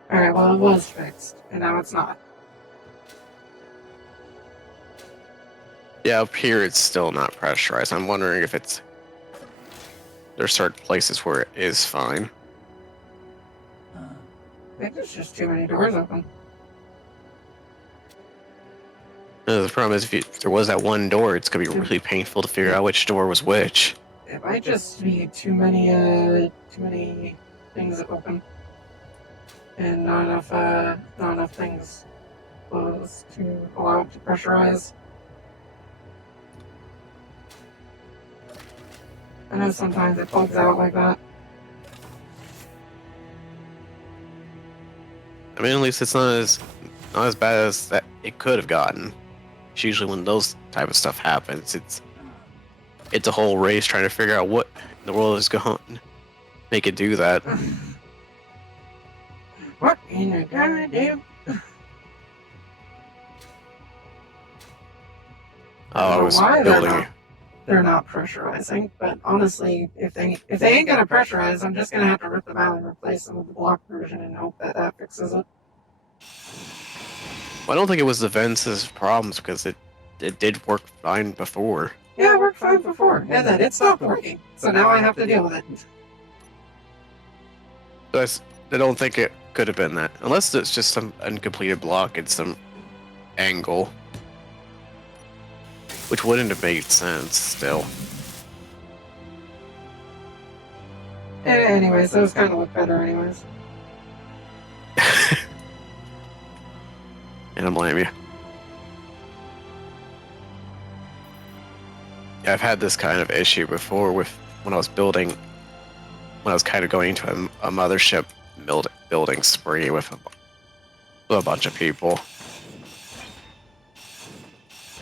Alright, well, it was fixed, and now it's not. Yeah, up here it's still not pressurized. I'm wondering if there's certain places where it is fine. I think there's just too many doors open. The problem is if there was that one door, it's going to be really painful to figure out which door was which. It might just be too many things open. and not enough things closed to allow it to pressurize. I know sometimes it plugs out like that. I mean, at least it's not as bad as that it could have gotten. It's usually when those type of stuff happens, it's a whole race trying to figure out what in the world is going to make it do that. What in the goddamn? I was building. They're not pressurizing, but honestly, if they ain't gonna pressurize, I'm just gonna have to rip them out and replace them with the block version and hope that that fixes it. Well, I don't think it was the Vence's problems because it did work fine before. Yeah, it worked fine before, and then it stopped working, so now I have to deal with it. I don't think it could have been that, unless it's just some uncompleted block in some angle, which wouldn't have made sense still. Anyways, those kind of look better anyways. I don't blame you. Yeah, I've had this kind of issue before with when I was kind of going into a mothership building spree with a bunch of people.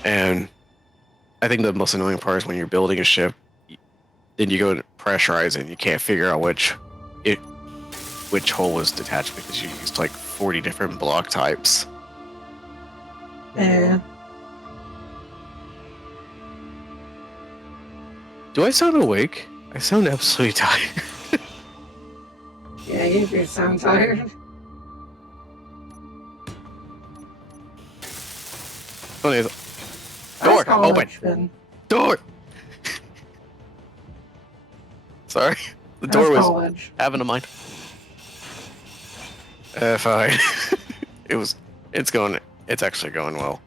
And I think the most annoying part is when you're building a ship, then you go to pressurize it and you can't figure out which hole is detached because you used like 40 different block types. Yeah. Do I sound awake? I sound absolutely tired. Yeah, you do sound tired. Funny is, door open. Ben. Door. Sorry, the door was College. having a mind. Fine. It's actually going well.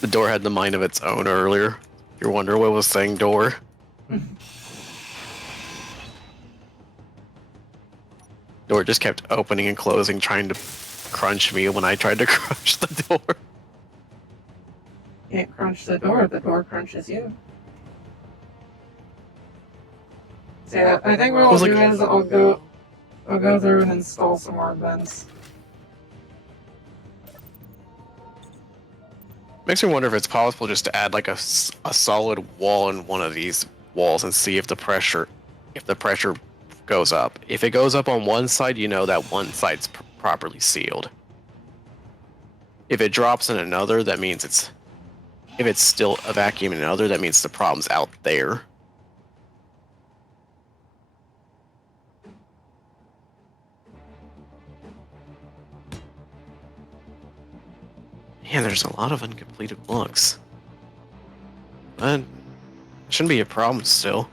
The door had the mind of its own earlier. You're wondering what was saying door. Door just kept opening and closing, trying to crunch me when I tried to crunch the door. You can't crunch the door crunches you. So yeah, I think what I'll do is I'll go through and install some more vents. Makes me wonder if it's possible just to add like a solid wall in one of these walls and see if the pressure goes up. If it goes up on one side, you know that one side's properly sealed. If it drops in another, that means if it's still a vacuum in another, that means the problem's out there. Man, there's a lot of uncompleted blocks. But it shouldn't be a problem still.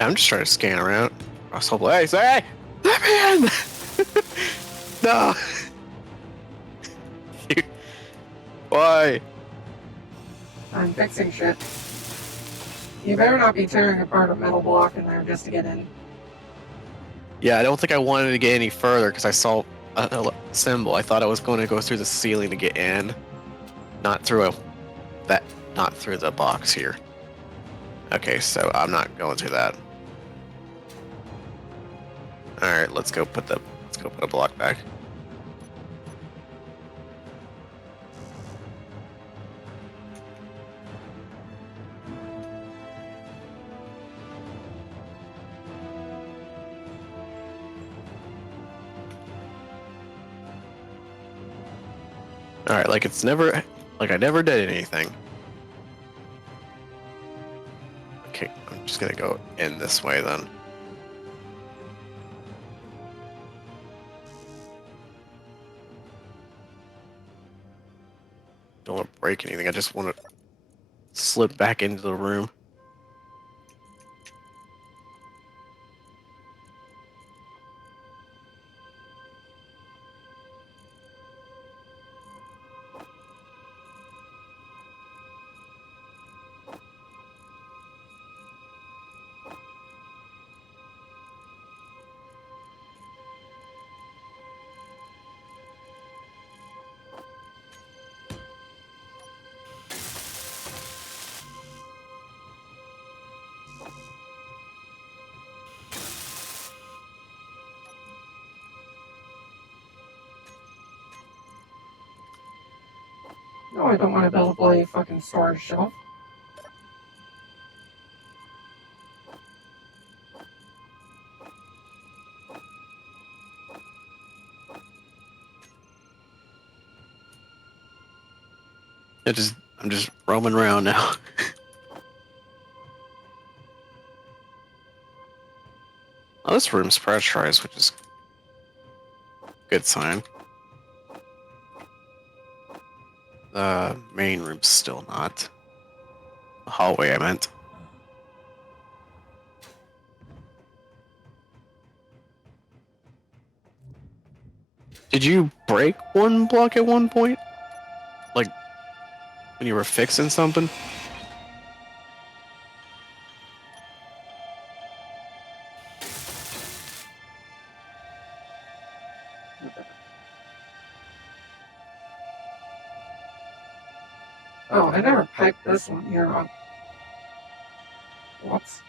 I'm just trying to scan around. I was hoping, hey, say, let me in! No! Why? I'm fixing shit. You better not be tearing apart a metal block in there just to get in. Yeah, I don't think I wanted to get any further because I saw a symbol. I thought I was going to go through the ceiling to get in, not through the box here. Okay, so I'm not going through that. All right, let's go put a block back. Alright, like it's never... Like I never did anything. Okay, I'm just gonna go in this way then. Don't want to break anything, I just want to slip back into the room. No, I don't want to build a bloody fucking storage shelf. I'm just roaming around now. Oh, this room's pressurized, which is a good sign. The main room's still not. The hallway, I meant. Did you break one block at one point? Like, when you were fixing something? Oh, I never piped this one here up. Whoops.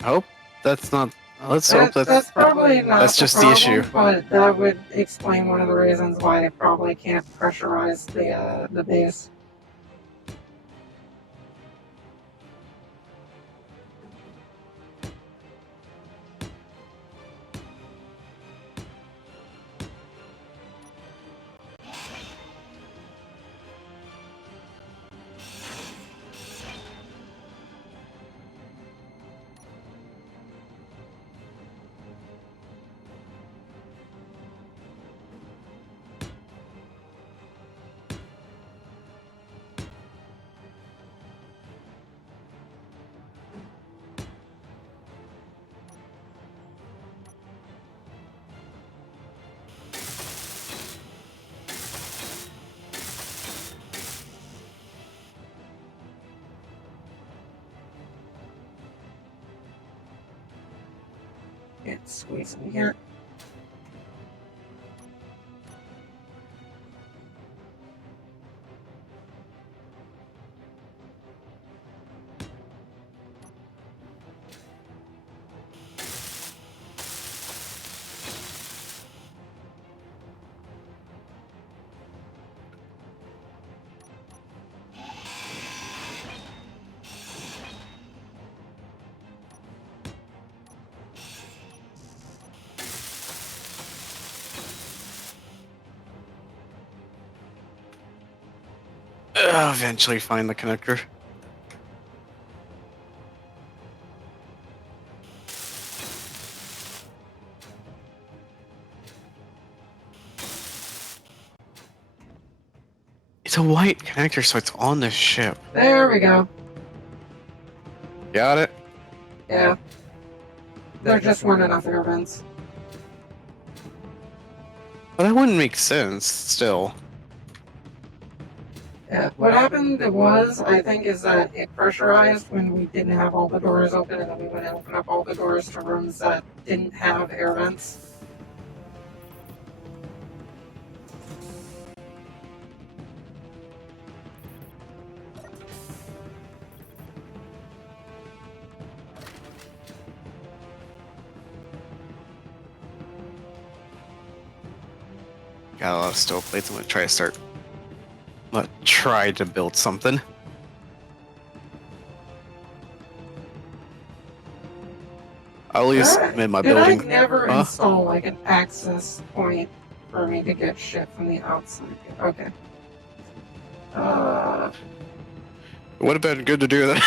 I hope that's not... Let's hope That's probably not that's the just problem, the issue. but that would explain one of the reasons why I probably can't pressurize the base. Can't squeeze in here. Eventually find the connector. It's a white connector, so it's on the ship. There we go. Got it? Yeah. There just weren't enough air vents. But that wouldn't make sense, still. Yeah. What happened was, I think, is that it pressurized when we didn't have all the doors open, and then we went and opened up all the doors to rooms that didn't have air vents. Got a lot of stove plates. I'm gonna try to start. I'm gonna try to build something. I'll at least made my Did building. I never install like an access point for me to get shit from the outside. Okay. It would have been good to do that.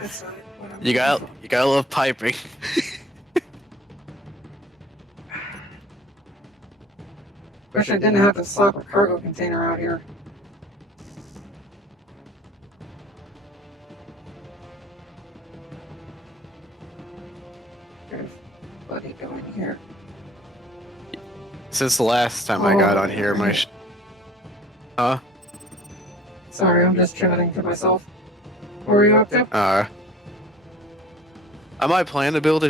That's not what I'm You gotta love piping. Wish I didn't have to slap a cargo container out here. There's buddy going here. Since the last time I got on here, my huh? Sorry, I'm just chatting to myself. What were you up to? I might plan to build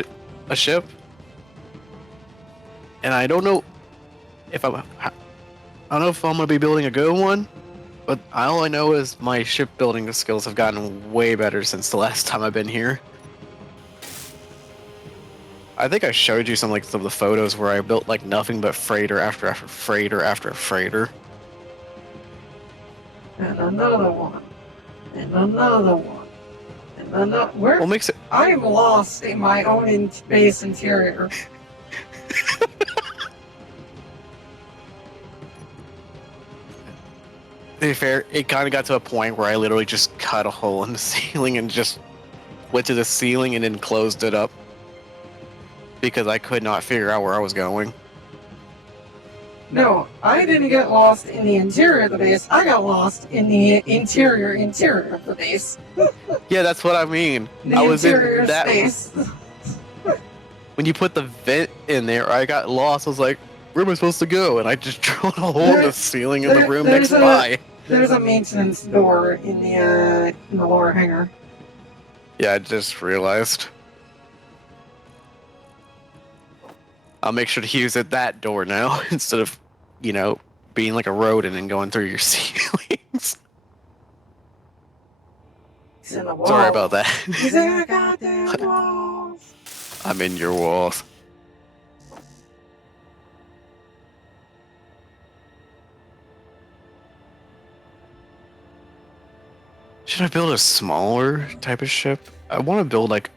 a ship, and I don't know if I don't know if I'm gonna be building a good one, but all I know is my shipbuilding skills have gotten way better since the last time I've been here. I think I showed you some of the photos where I built like nothing but freighter after freighter after freighter. And another one. And another one. And another. Where? What makes it? I'm lost in my own base interior. To be fair, it kind of got to a point where I literally just cut a hole in the ceiling and just went to the ceiling and then closed it up because I could not figure out where I was going. No, I didn't get lost in the interior of the base. I got lost in the interior of the base. Yeah, that's what I mean. The I was interior in that space. when you put the vent in there. I got lost. I was like, "Where am I supposed to go?" And I just drilled a hole in the ceiling in the room next by. There's a maintenance door in the lower hangar. Yeah, I just realized. I'll make sure to use that door now instead of, being like a rodent and going through your ceilings. He's in the wall. Sorry about that. He's in the goddamn walls. I'm in your walls. Should I build a smaller type of ship? I want to build like...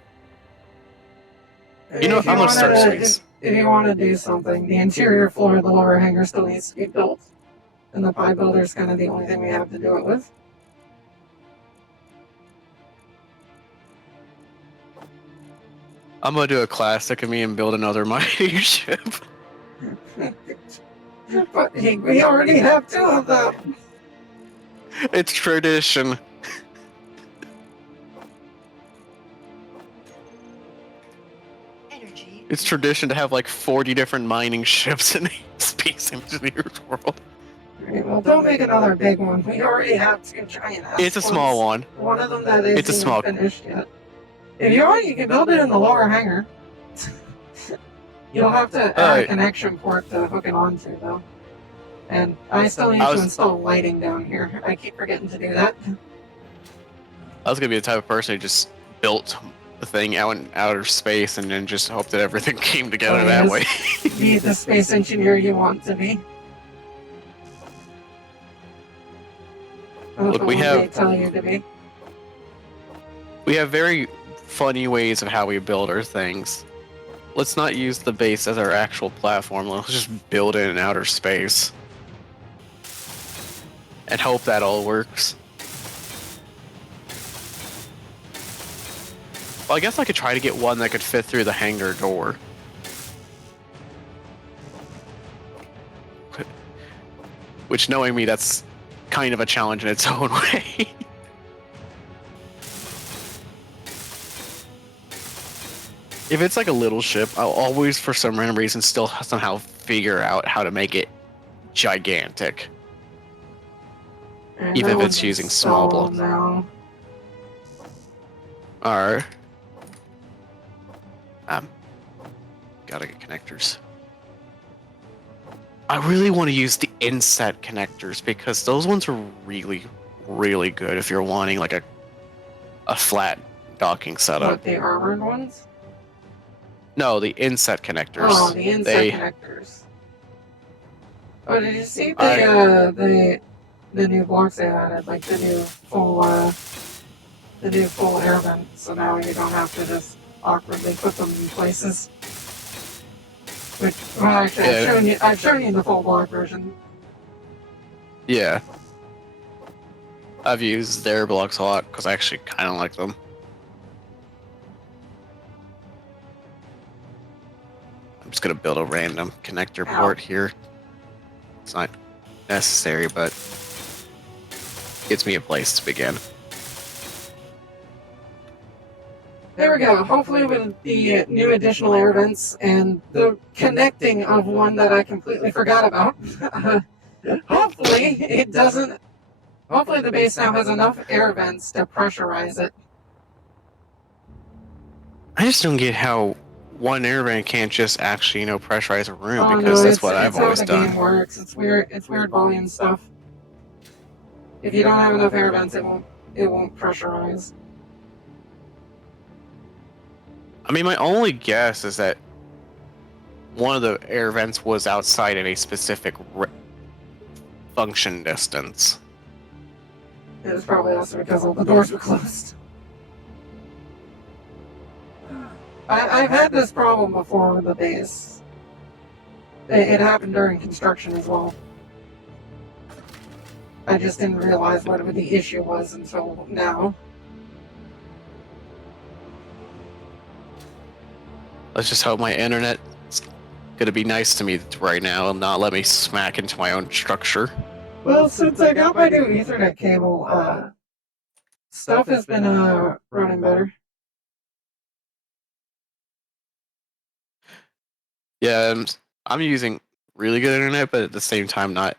I'm gonna start space. If you want to do something, the interior floor of the lower hangar still needs to be built. And the pie builder is kind of the only thing we have to do it with. I'm gonna do a classic of me and build another mighty ship. But we already have two of them. It's tradition. It's tradition to have like 40 different mining ships in Space Engineers World. Right, well, don't make another big one. We already have two giant ass It's a small one. One of them that isn't It's a small finished yet. If you want, you can build it in the lower hangar. You'll have to add a connection port to hook it onto, though. And I still need to install lighting down here. I keep forgetting to do that. I was gonna be the type of person who just built the thing out in outer space and then just hope that everything came together that way. Be the space engineer you want to be. Look, we have... They tell you to be. We have very funny ways of how we build our things. Let's not use the base as our actual platform. Let's just build it in outer space. And hope that all works. Well, I guess I could try to get one that could fit through the hangar door. Which, knowing me, that's kind of a challenge in its own way. If it's like a little ship, I'll always, for some random reason, still somehow figure out how to make it gigantic. And even if it's using small blocks. Alright. Gotta get connectors. I really want to use the inset connectors because those ones are really, really good if you're wanting like a flat docking setup. What, the armored ones? No, the inset connectors. Oh, the inset connectors. Oh, did you see the new blocks they added, like the new full air vent? So now you don't have to just awkwardly put them in places. Which, well, actually, Yeah. I've shown you the full block version. Yeah. I've used their blocks a lot because I actually kind of like them. I'm just gonna build a random connector port here. It's not necessary, but gives me a place to begin. There we go. Hopefully with the new additional air vents and the connecting of one that I completely forgot about, hopefully it doesn't... Hopefully the base now has enough air vents to pressurize it. I just don't get how one air vent can't just actually, pressurize a room, Oh, because no, that's what I've it's how always the done. game works. It's weird volume stuff. If you don't have enough air vents, it won't pressurize. I mean, my only guess is that one of the air vents was outside in a specific function distance. It was probably also because all the doors were closed. I've had this problem before with the base. It happened during construction as well. I just didn't realize what the issue was until now. Let's just hope my internet is gonna be nice to me right now and not let me smack into my own structure. Well, since I got my new Ethernet cable, stuff has been running better. Yeah, I'm using really good internet, but at the same time not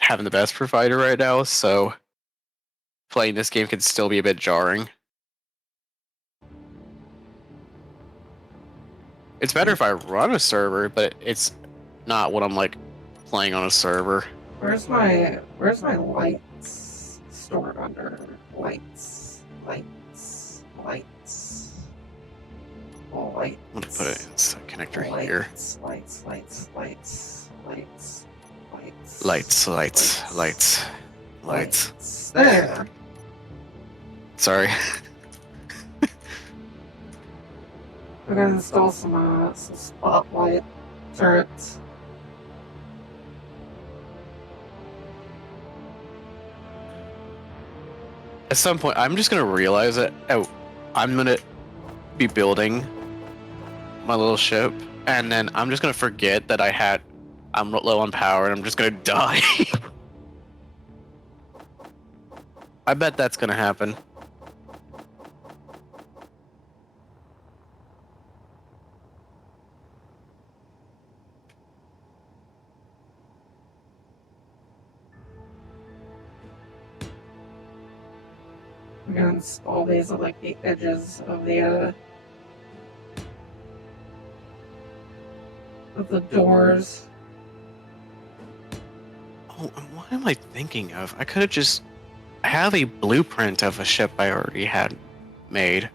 having the best provider right now, so playing this game can still be a bit jarring. It's better if I run a server, but it's not what I'm like playing on a server. Where's my lights stored under? Lights. Oh, lights. I'm gonna put it in a connector here. Lights. There. Sorry. We're gonna install some spotlight turrets. At some point, I'm just gonna realize that I'm gonna be building my little ship, and then I'm just gonna forget that I'm low on power, and I'm just gonna die. I bet that's gonna happen. We're gonna install these at like the edges of the doors. Oh, what am I thinking of? I could have just have a blueprint of a ship I already had made.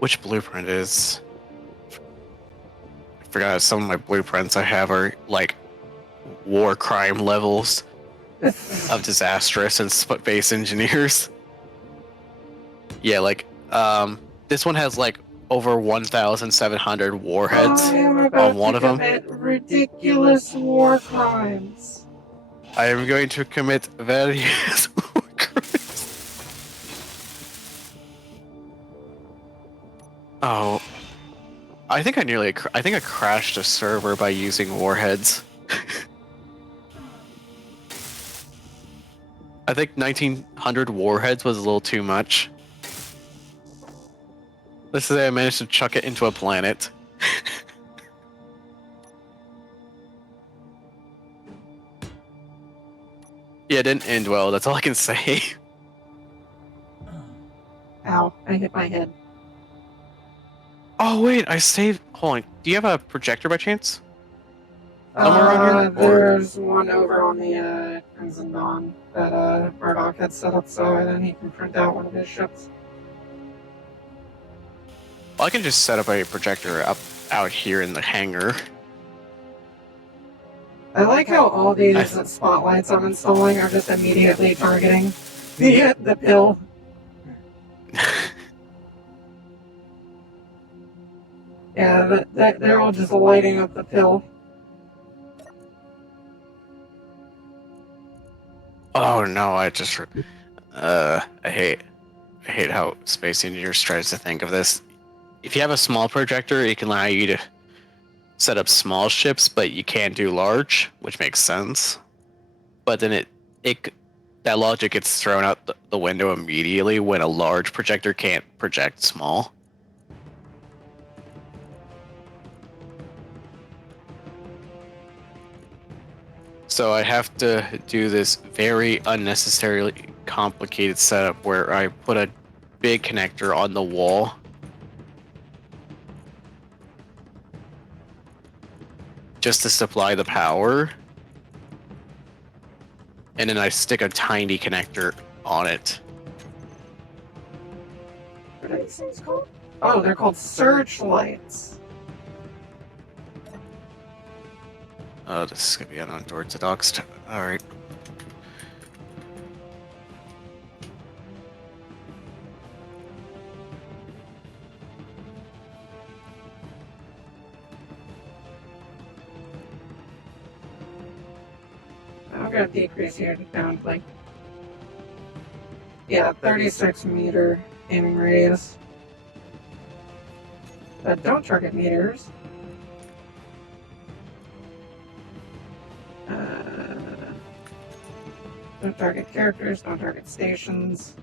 Which blueprint is? I forgot. Some of my blueprints I have are like war crime levels of disastrous and space engineers. Yeah, like this one has like over 1,700 warheads on one of them. Ridiculous war crimes. I am going to commit various war crimes. Oh, I think I crashed a server by using warheads. I think 1,900 warheads was a little too much. Let's say I managed to chuck it into a planet. Yeah, it didn't end well, that's all I can say. Ow, I hit my head. Oh wait, I saved... Hold on, do you have a projector by chance? Somewhere around here? There's one over on the Crimson Dawn that Murdoch had set up so then he can print out one of his ships. Well, I can just set up a projector out here in the hangar. I like how all these spotlights I'm installing are just immediately targeting the pill. Yeah, they're all just lighting up the pill. Oh no, I hate how Space Engineers tries to think of this. If you have a small projector, it can allow you to set up small ships, but you can't do large, which makes sense. But then that logic gets thrown out the window immediately when a large projector can't project small. So I have to do this very unnecessarily complicated setup where I put a big connector on the wall. Just to supply the power. And then I stick a tiny connector on it. What are these things called? Oh, they're called searchlights. Oh, this is gonna be unorthodox. Alright. I'm gonna decrease here down like, yeah, 36 meter aiming radius. But don't target meters. Don't target characters, don't target stations,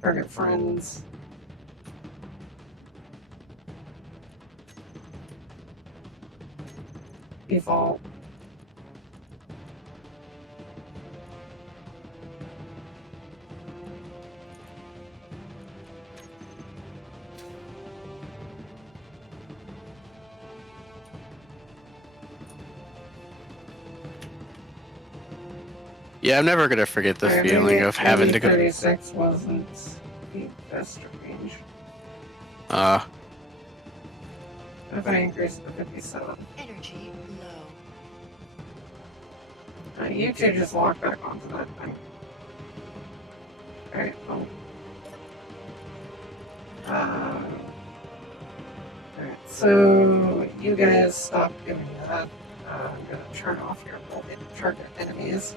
target friends. Default. Yeah, I'm never gonna forget the feeling of having to go. 36 wasn't the best range. If I increase it to 57. Energy low. You two just walk back onto that thing. Alright, well. Alright, so you guys stop doing that. I'm gonna turn off your target enemies.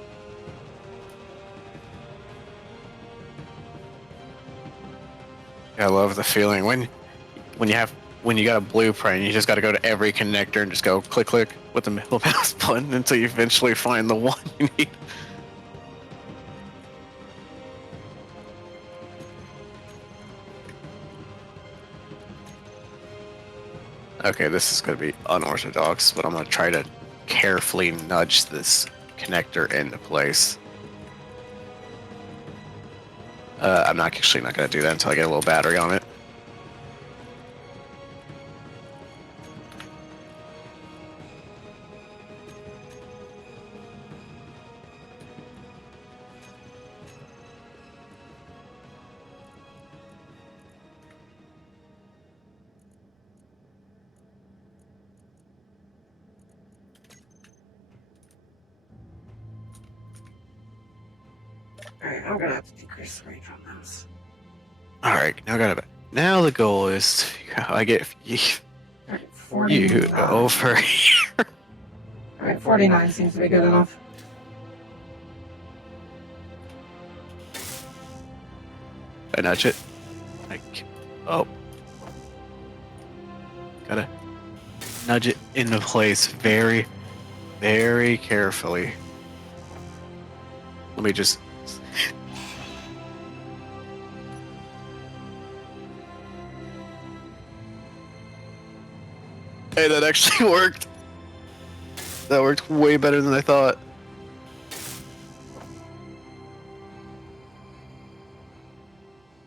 I love the feeling when you got a blueprint, you just got to go to every connector and just go click click with the middle mouse button until you eventually find the one you need. Okay, this is going to be unorthodox, but I'm going to try to carefully nudge this connector into place. I'm actually not going to do that until I get a little battery on it. Alright, I'm gonna have to decrease the range on those. Alright, now the goal is to figure out how I get you over here. Alright, 49 seems to be good enough. I nudge it. Oh. Gotta nudge it into place very, very carefully. Let me just... Hey, that actually worked. That worked way better than I thought.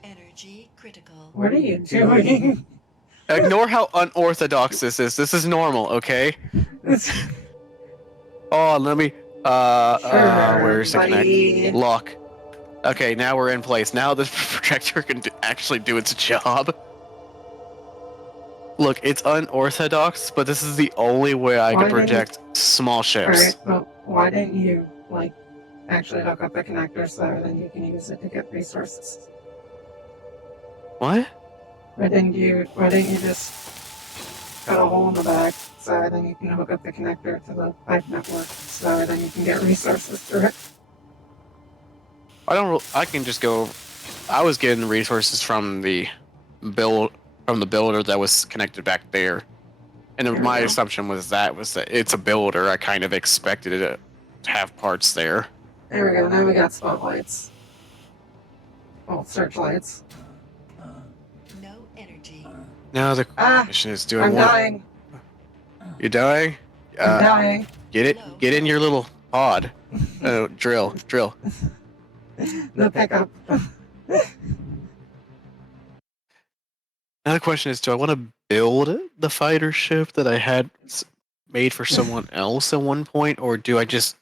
Energy critical. What are you doing? Ignore how unorthodox this is. This is normal, okay? Oh, let me... where's the connect? Lock. Okay, now we're in place. Now this projector can actually do its job. Look, it's unorthodox, but this is the only way I Why can didn't- project small ships. Alright, well, why didn't you, like, actually hook up the connector so then you can use it to get resources? What? Why didn't you just cut a hole in the back so then you can hook up the connector to the pipe network so then you can get resources through it? I can just go. I was getting resources from the builder that was connected back there, and There we my go. assumption was that it's a builder. I kind of expected it to have parts there. There we go, now we got spotlights. Well, searchlights. No energy. Now the Ah, question is, do I I'm want? dying. You dying? I'm dying. Get in your little pod. Oh, drill. The pickup. Now the question is, do I want to build the fighter ship that I had made for someone else at one point, or do I just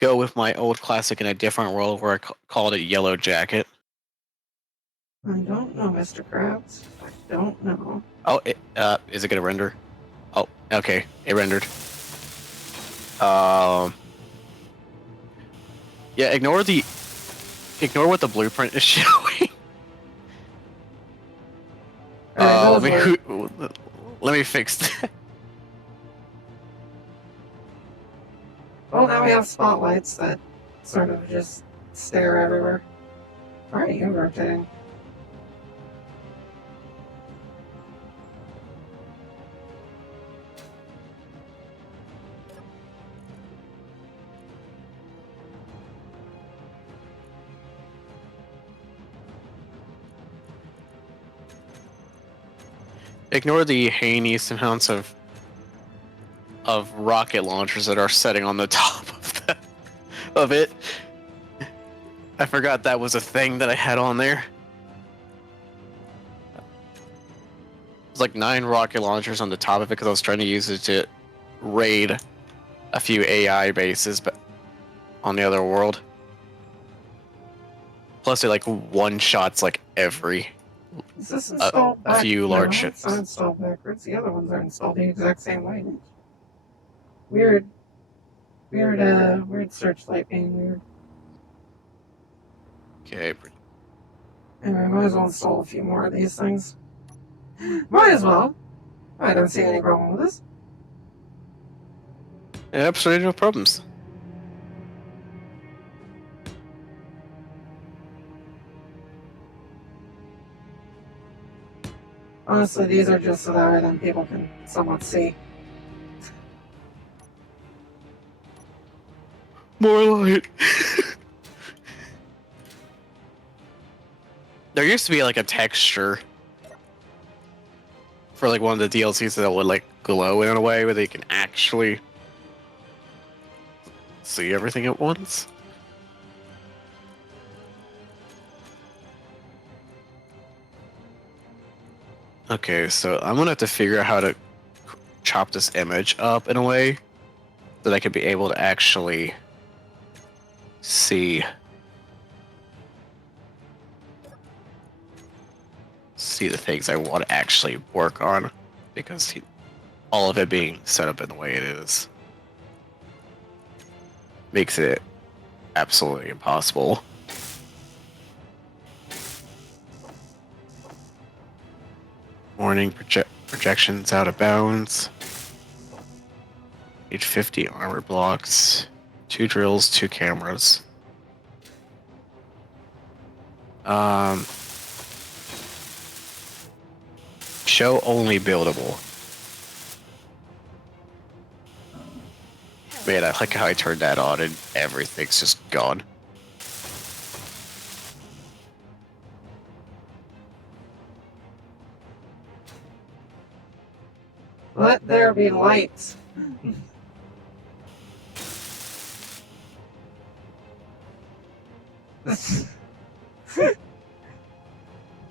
go with my old classic in a different world where I called it Yellow Jacket? I don't know, Mr. Krabs. I don't know. Oh, is it gonna render? Oh, okay, it rendered. Yeah, ignore what the blueprint is showing. Let me fix that. Well, now we have spotlights that sort of just stare everywhere. Why are you rotating? Ignore the heinous amounts of rocket launchers that are setting on the top of it. I forgot that was a thing that I had on there. It's like 9 rocket launchers on the top of it because I was trying to use it to raid a few AI bases, but on the other world. Plus, it like one shots like every Is this installed a few large ships. It's not installed backwards. The other ones are installed the exact same way. Weird searchlight being weird. Okay. Anyway, might as well install a few more of these things. Might as well. I don't see any problem with this. Yeah, absolutely no problems. Honestly, these are just so that then people can somewhat see. More light. There used to be like a texture for like one of the DLCs that would like glow in a way where they can actually see everything at once. Okay, so I'm gonna have to figure out how to chop this image up in a way that I could be able to actually see the things I want to actually work on, because all of it being set up in the way it is makes it absolutely impossible. Warning, projections out of bounds. Need 50 armor blocks, 2 drills, 2 cameras. Show only buildable. Man, I like how I turned that on and everything's just gone. Let there be light.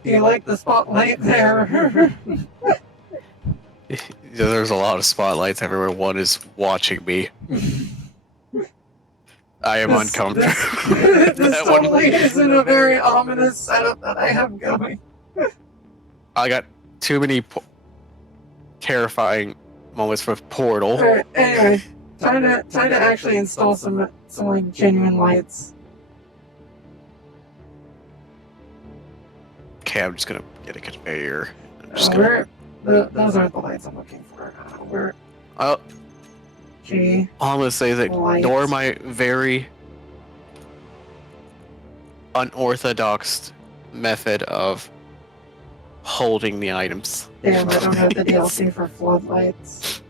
Do you like the spotlight there? There's a lot of spotlights everywhere. One is watching me. I am uncomfortable. This totally isn't a very ominous setup that I have going. I got too many terrifying moments with Portal. Alright, anyway, time to actually install some like genuine lights. Okay, I'm just gonna get a conveyor. I'm just Those aren't the lights I'm looking for. Where? Oh, Gee. all I'm gonna say is ignore Lights. my very unorthodox method of holding the items. Damn, I don't have the DLC for floodlights.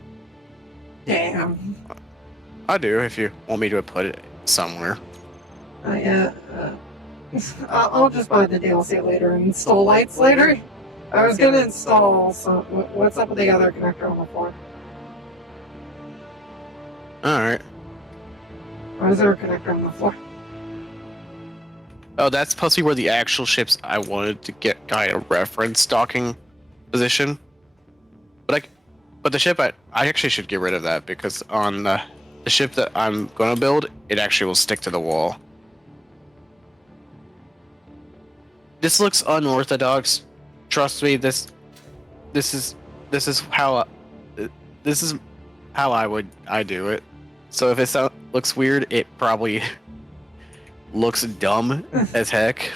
Damn. I do if you want me to put it somewhere. Yeah. I'll just buy the DLC later and install lights later. I was gonna install some. What's up with the other connector on the floor? Alright. Why is there a connector on the floor? Oh, that's supposed to be where the actual ships I wanted to get kind of reference docking position. But the ship I actually should get rid of that because on the ship that I'm gonna build, it actually will stick to the wall. This looks unorthodox. Trust me, this is how I do it. So if it looks weird, it probably looks dumb as heck,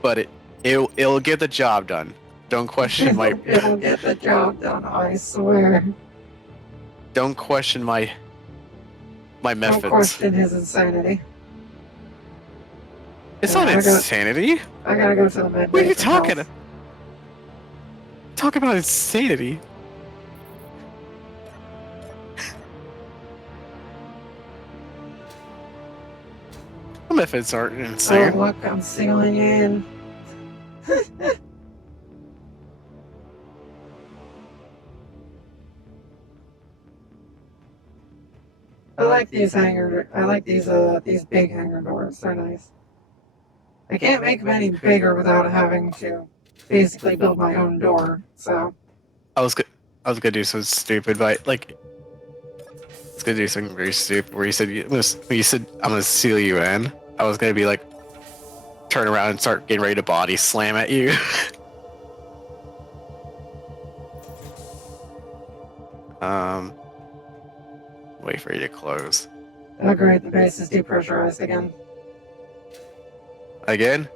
but it'll get the job done. Don't question my It'll get the job done, I swear. don't question my methods. Don't question his insanity. It's Yeah, not insanity. I gotta go to the med. What are you talking? Talk about insanity. My methods aren't Oh, insane. look, I'm sealing in. I like these these big hangar doors. They're nice. I can't make them any bigger without having to basically build my own door. So I was gonna do something stupid, but like, I was gonna do something very stupid. Where you said I'm gonna seal you in. I was gonna be like, turn around and start getting ready to body slam at you. Wait for you to close. oh great, the base is depressurized again. Again?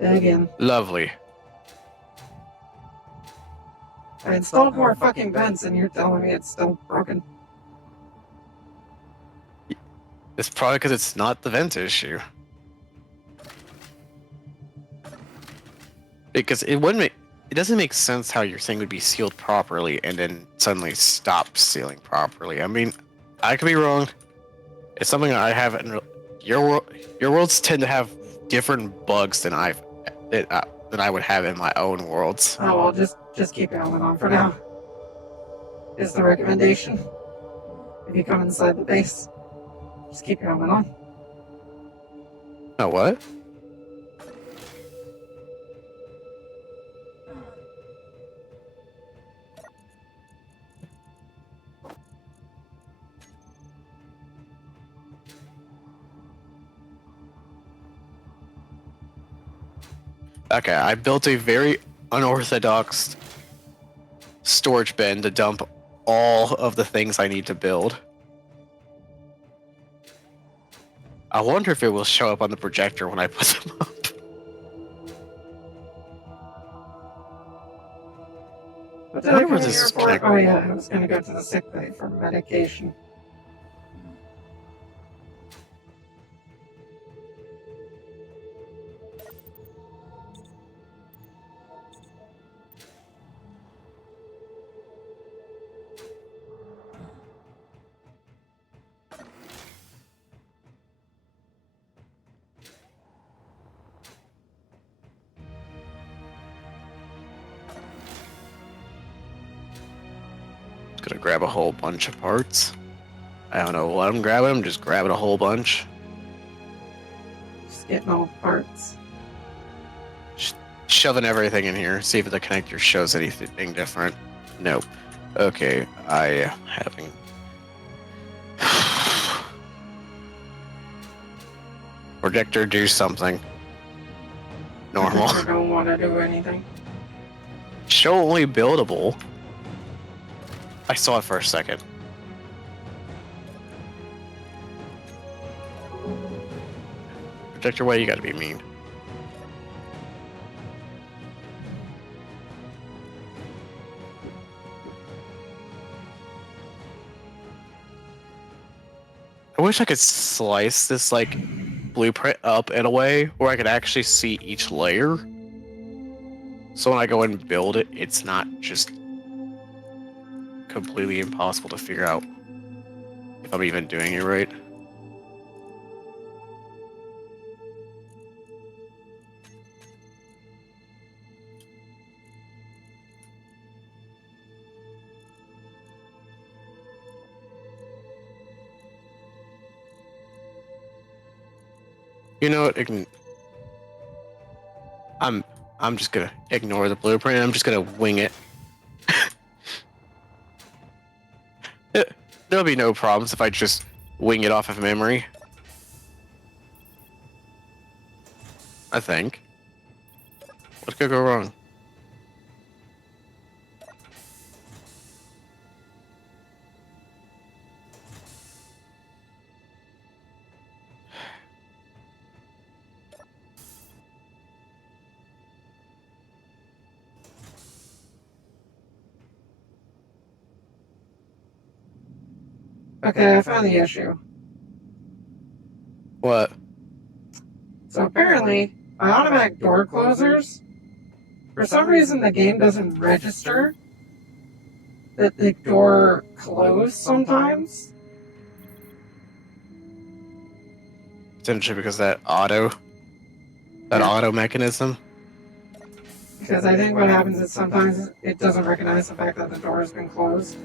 Again. Lovely. I installed more fucking vents, and you're telling me it's still broken. It's probably because it's not the vent issue. Because it doesn't make sense how your thing would be sealed properly and then suddenly stop sealing properly. I mean, I could be wrong. It's something I haven't. Your worlds tend to have different bugs than I would have in my own worlds. Oh well, just keep going on for now. Is the recommendation. If you come inside the base, just keep going on. Oh, what? Okay, I built a very unorthodox storage bin to dump all of the things I need to build. I wonder if it will show up on the projector when I put them up. What did I Where come was in this here for? connect- Oh yeah, I was gonna go to the sick bay for medication. Just gonna grab a whole bunch of parts. I don't know what I'm grabbing. I'm just grabbing a whole bunch. Just getting all the parts. Shoving everything in here. See if the connector shows anything different. Nope. Okay, I having. Projector, do something. Normal. I don't want to do anything. Show only buildable. I saw it for a second. Protect your way, you gotta be mean. I wish I could slice this, like, blueprint up in a way where I could actually see each layer. So when I go and build it, it's not just completely impossible to figure out if I'm even doing it right. You know what? I'm just gonna ignore the blueprint. I'm just gonna wing it. There'll be no problems if I just wing it off of memory. I think. What could go wrong? Okay, I found the issue. What? So apparently, my automatic door closers, for some reason the game doesn't register that the door closed sometimes. Potentially because that auto mechanism. Because I think what happens is sometimes it doesn't recognize the fact that the door has been closed.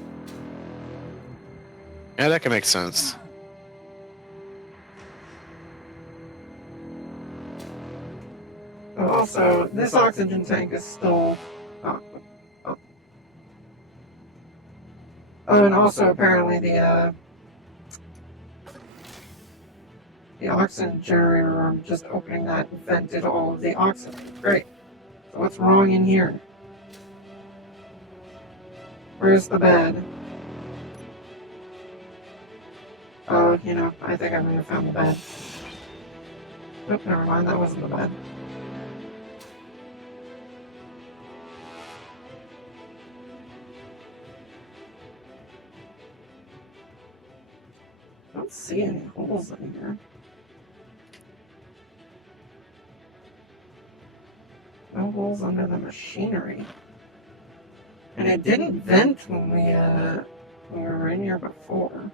Yeah, that can make sense. But also, this oxygen tank is still. Oh, oh. Oh, and also apparently the oxygen generator room, just opening that vented all of the oxygen. Great. So what's wrong in here? Where's the bed? Oh, you know, I think I may have found the bed. Nope, never mind, that wasn't the bed. I don't see any holes in here. No holes under the machinery. And it didn't vent when we were in here before.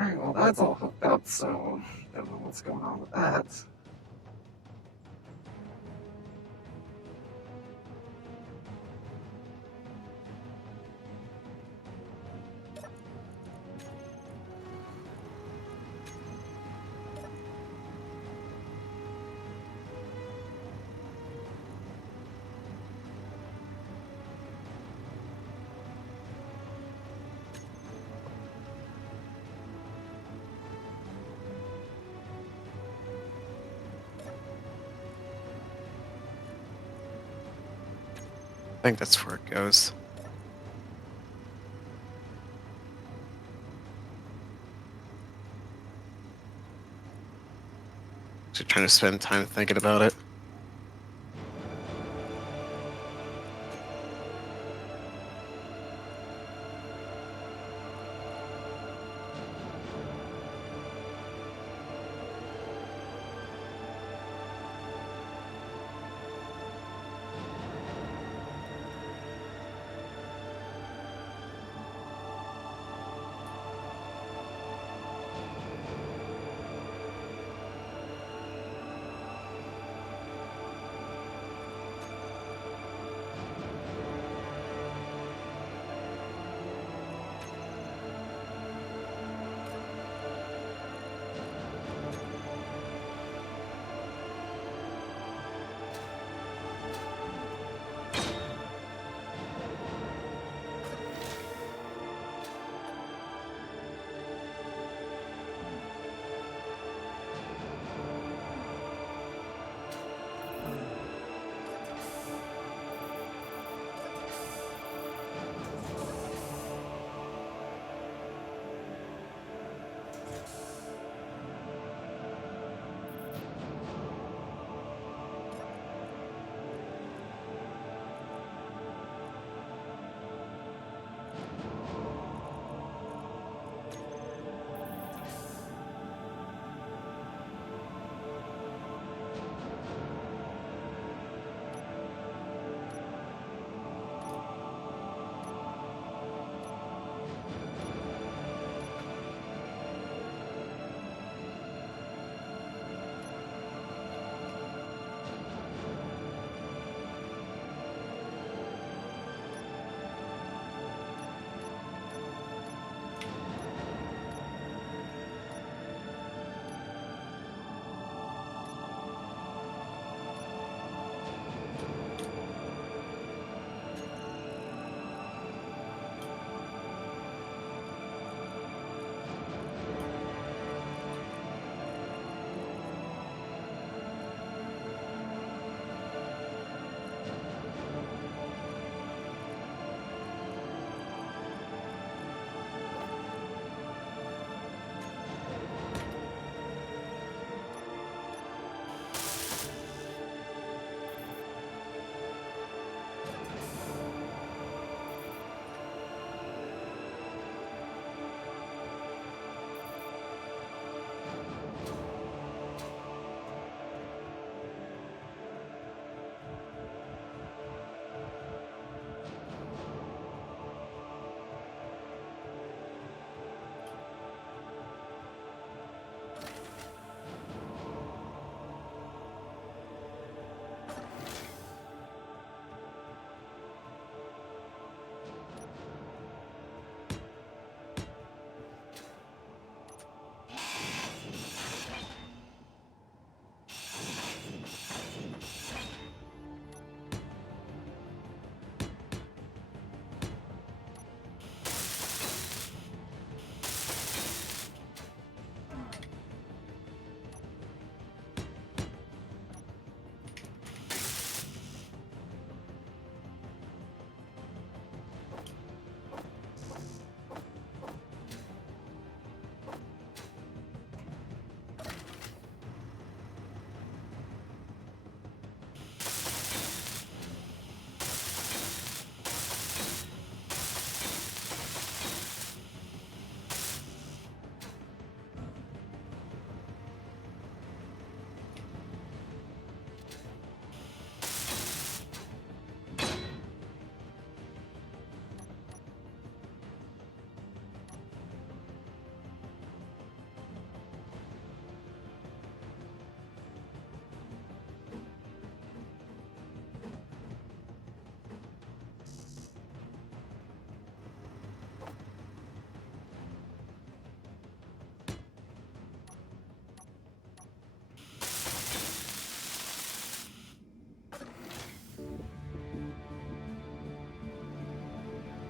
Alright, well that's all hooked up, so don't know what's going on with that. think that's where it goes. Just trying to spend time thinking about it.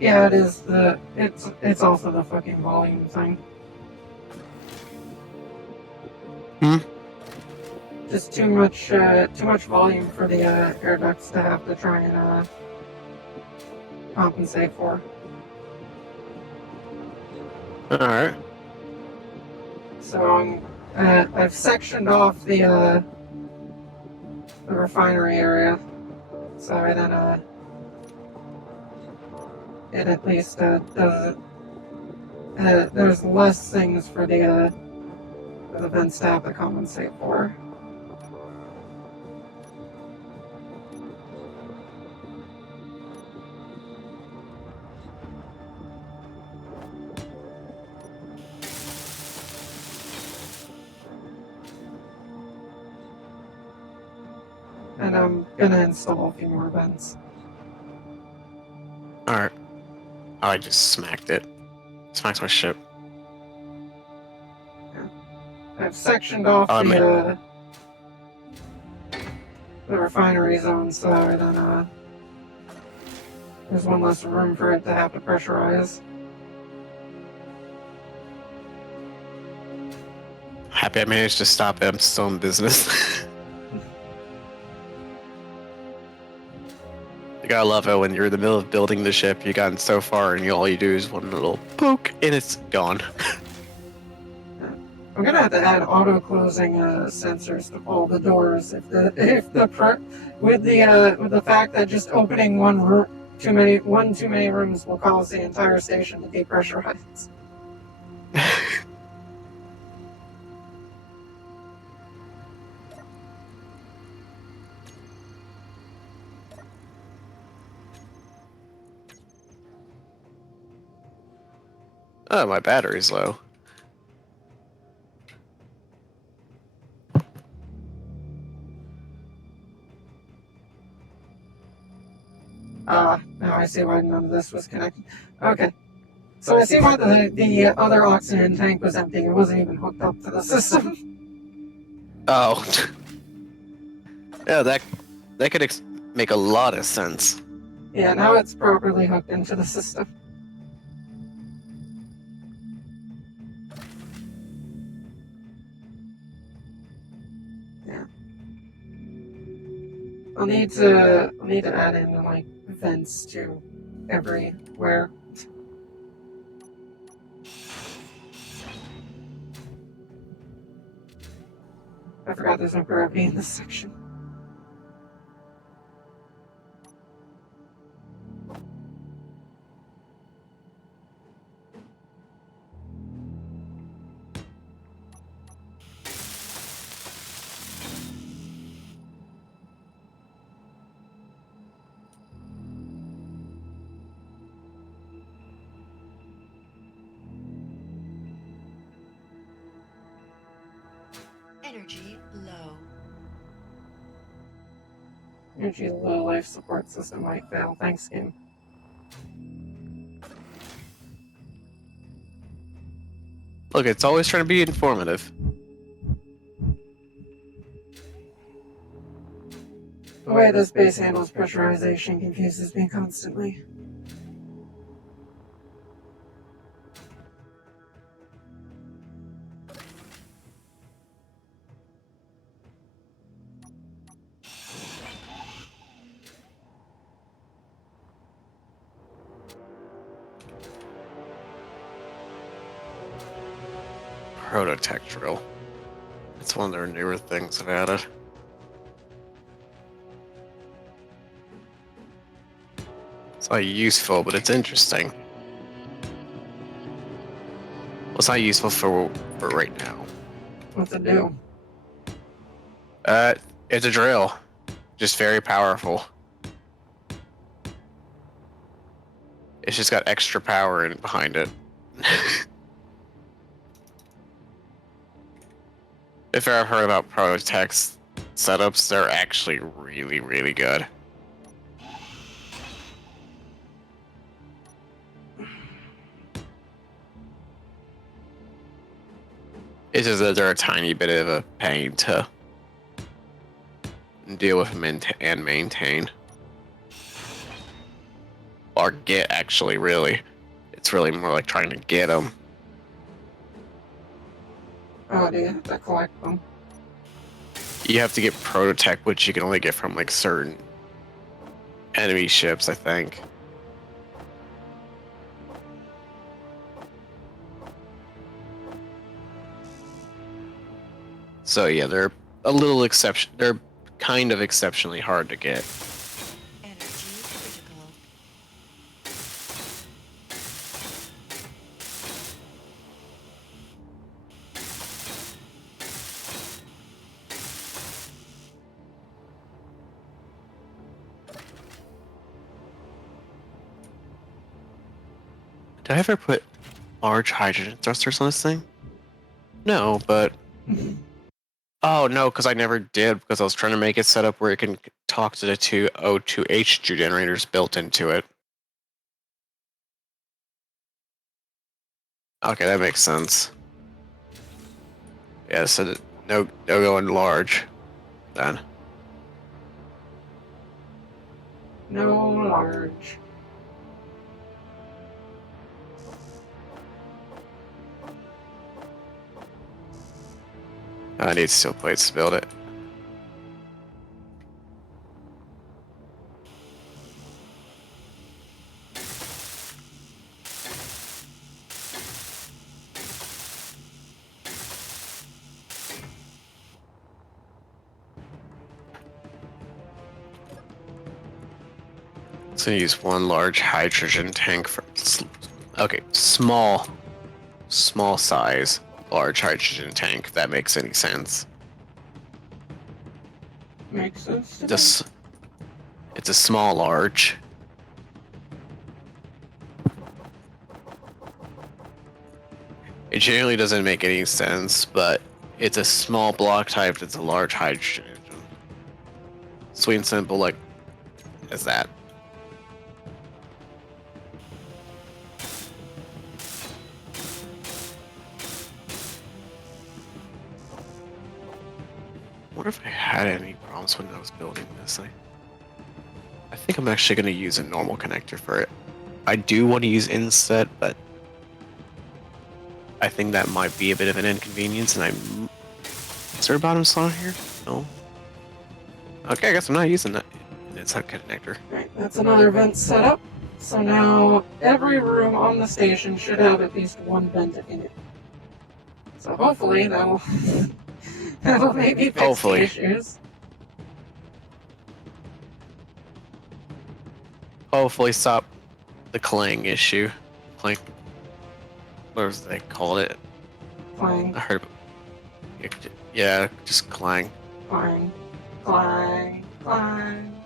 Yeah, it is the. It's also the fucking volume thing. Just too much volume for the air ducts to have to try and compensate for. Alright. So I've sectioned off the refinery area, so it at least does there's less things for the vent staff to compensate for. And I'm gonna install a few more vents. Alright. Oh, I just smacked it. Smacked my ship. I've sectioned off the refinery zone, so there's one less room for it to have to pressurize. Happy I managed to stop it. I'm still in business. You gotta love it when you're in the middle of building the ship, you've gotten so far, and all you do is one little poke, and it's gone. I'm gonna have to add auto-closing sensors to all the doors with the fact that just opening one too many rooms will cause the entire station to depressurize. Oh, my battery's low. Now I see why none of this was connected. Okay. So I see why the other oxygen tank was empty. It wasn't even hooked up to the system. Oh. Yeah, that could make a lot of sense. Yeah, now it's properly hooked into the system. Yeah. I'll need to add in like vents to everywhere. I forgot there's no gravity in this section. Energy low. Energy low, life support system might fail. Thanks, game. Look, it's always trying to be informative. The way this base handles pressurization confuses me constantly. Prototech drill. It's one of their newer things I've added. It's not useful, but it's interesting. Well, it's not useful for right now. What's it do? It's a drill. Just very powerful. It's just got extra power behind it. If you've ever heard about Prototech's setups, they're actually really, really good. It's just that they're a tiny bit of a pain to deal with and maintain. Or get, actually, really. It's really more like trying to get them. Oh, do you have to collect them? You have to get Prototech, which you can only get from like certain enemy ships, I think. So yeah, they're a little exception. They're kind of exceptionally hard to get. Energy critical. Did I ever put large hydrogen thrusters on this thing? No, but oh no, because I never did because I was trying to make it set up where it can talk to the two O2H generators built into it. Okay, that makes sense. Yeah, so no going large then. No large. I need steel plates to build it. So use one large hydrogen tank for okay, small size large hydrogen tank, if that makes any sense. Makes sense to me. This it's a small large. It generally doesn't make any sense, but it's a small block type that's a large hydrogen engine. Sweet and simple, like as that. I wonder if I had any problems when I was building this. I think I'm actually going to use a normal connector for it. I do want to use inset, but I think that might be a bit of an inconvenience, and is there a bottom slot here? No. Okay, I guess I'm not using that. It's not connector. Right, that's another vent setup. So now every room on the station should have at least one vent in it. So hopefully that'll that'll maybe fix Hopefully. the issues. Hopefully stop the clang issue. Clang. What was they called it? Clang, I heard. Yeah, just clang. clang, clang, clang,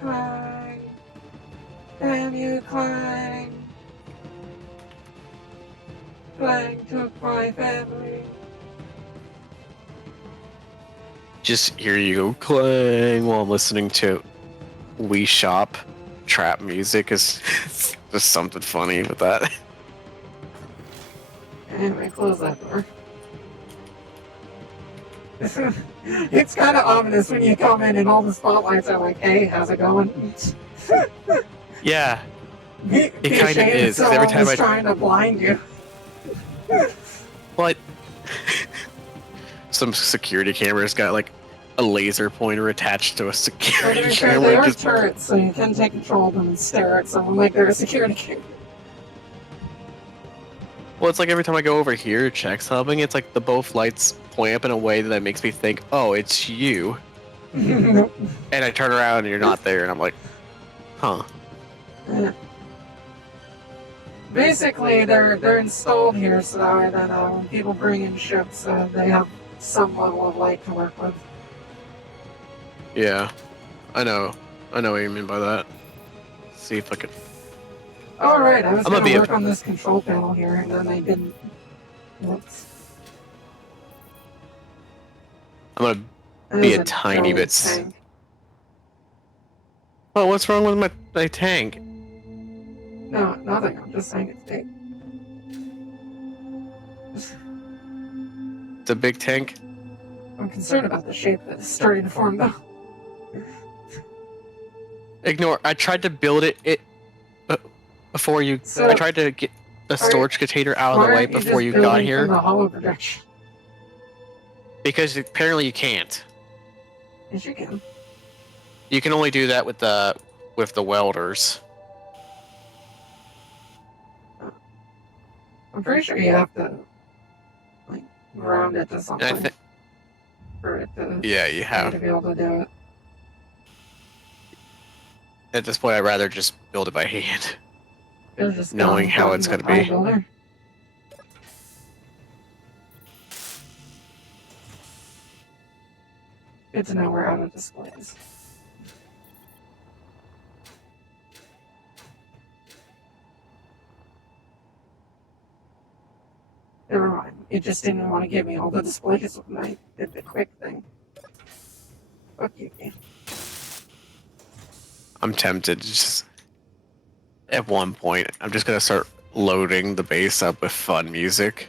clang. Damn you, clang. Clang took my family. Just hear you go clang while I'm listening to Wii Shop trap music is just something funny with that. Anyway, close that door. It's kind of ominous when you come in and all the spotlights are like, "Hey, how's it going?" Yeah, It kind of is, 'cause every time I trying to blind you. what? Some security cameras got like a laser pointer attached to a But security to be fair, camera. they are Just, turrets, so you can take control of them and stare at someone like they're a security camera. well, it's like every time I go over here, check something, it's like the both lights point up in a way that makes me think, oh, it's you. And I turn around and you're not there, and I'm like, huh. Basically, they're installed here so that way that when people bring in ships, they have some level of light to work with. Yeah, I know what you mean by that. Let's see if I can. Alright, I was I'm gonna gonna be work on this control panel here, and then I didn't. Whoops. I'm gonna That be is a tiny giant bit. tank. Oh, what's wrong with my tank? No, nothing. I'm just saying it's big. It's a big tank. I'm concerned about the shape that it's starting to form, though. Ignore. I tried to build it before you. So, I tried to get the storage container out of Why the way aren't before just you got building here. From the hollow projection? Because apparently you can't. Yes, you can. You can only do that with the welders. I'm pretty sure you have to, like, ground it to something. And for it to, Yeah, you for you have. to be able to do it. At this point, I'd rather just build it by hand, Could've just knowing gone how gotten it's the gonna tile be. builder. Good to know we're out of displays. Never mind. It just didn't want to give me all the displays when I did the quick thing. Fuck you, game. I'm tempted to just at one point, I'm just gonna start loading the base up with fun music.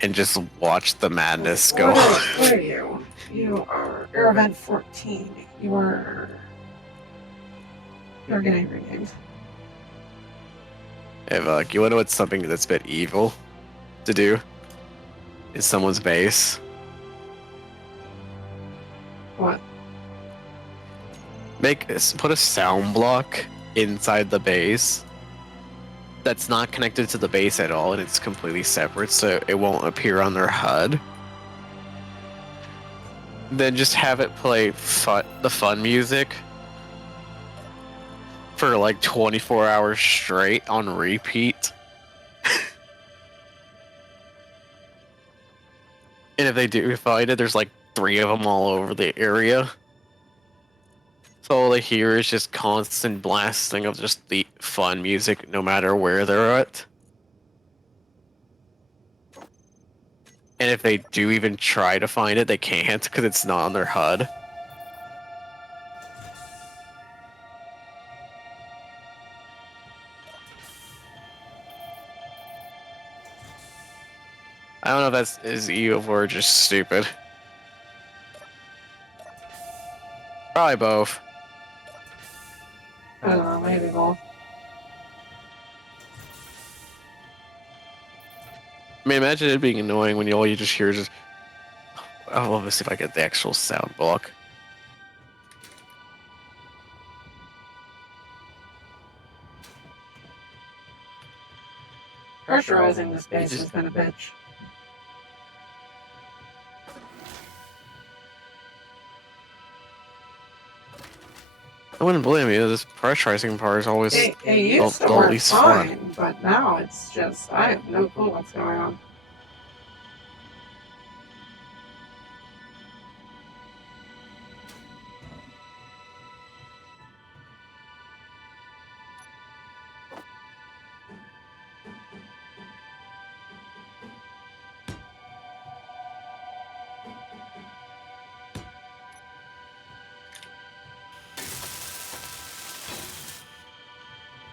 And just watch the madness go What are you? You are Air Event 14. You're getting renamed. If like you wanna know what's something that's a bit evil to do? Is someone's base. What? Put a sound block inside the base that's not connected to the base at all, and it's completely separate, so it won't appear on their HUD. Then just have it play the fun music for like 24 hours straight on repeat. And if they do find it, there's like 3 of them all over the area. So all they hear is just constant blasting of just the fun music no matter where they're at. And if they do even try to find it, they can't because it's not on their HUD. I don't know if that's is evil or just stupid. Probably both. I don't know, maybe both. I mean, imagine it being annoying when all you just hear is just... Oh, let me see if I get the actual sound block. Pressurizing this base just- has been a bitch. I wouldn't blame you. This pressurizing part is always It used to the work least fun. fine, but now it's just, I have no clue what's going on.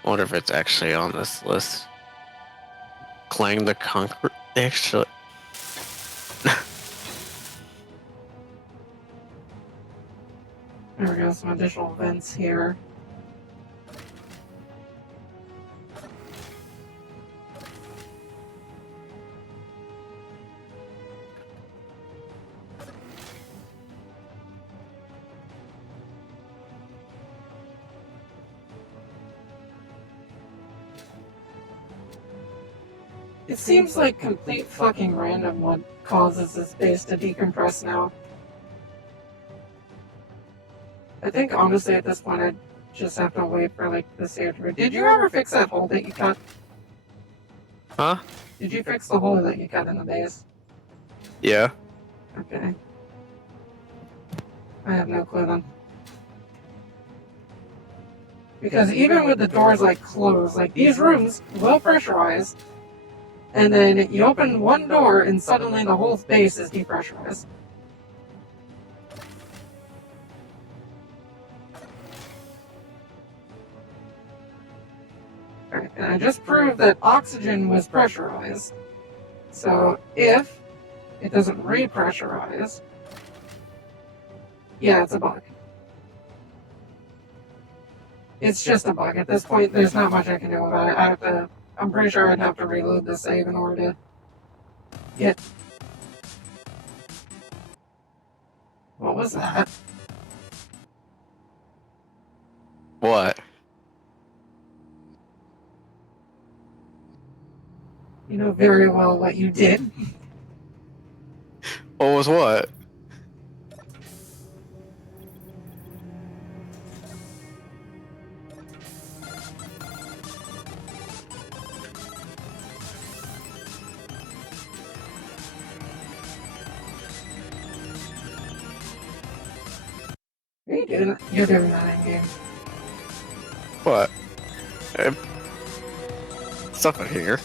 I wonder if it's actually on this list. Clang the Conqueror. Actually, There we go, some additional vents here. It seems like complete fucking random what causes this base to decompress now. I think honestly at this point I just have to wait for like the save through. Did you ever fix that hole that you cut? huh? Did you fix the hole that you cut in the base? Yeah. Okay. I have no clue then. Because even with the doors like closed, like these rooms will pressurize, and then you open one door and suddenly the whole base is depressurized. Alright, and I just proved that oxygen was pressurized. So if it doesn't repressurize, yeah, it's a bug. It's just a bug. At this point, there's not much I can do about it. I'm pretty sure I'd have to reload the save in order to get... What was that? What? You know, very well what you did. What was what? Are you doing that? You're doing that in game. What? Eh, Stuff in here.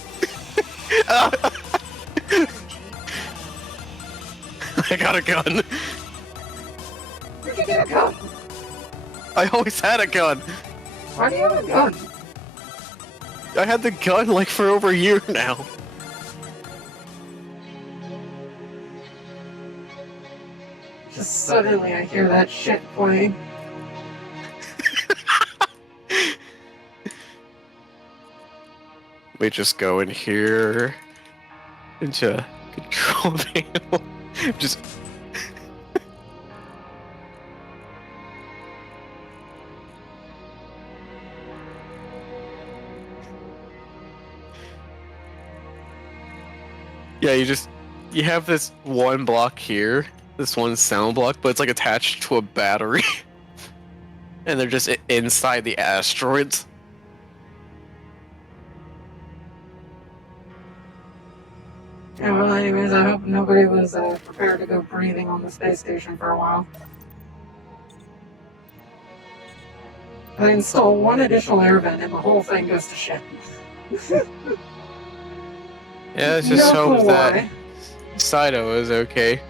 I got a gun. Where'd you get a gun? I always had a gun. Why do you have a gun? I had the gun like for over a year now. Just suddenly I hear that shit playing. We just go in here into control panel. Just yeah, you have this one block here, this one sound block, but it's like attached to a battery, and they're just inside the asteroids. Yeah, well, anyways, I hope nobody was prepared to go breathing on the space station for a while. I install one additional air vent and the whole thing goes to shit. Yeah, let's just No hope clue that why. Saito is okay.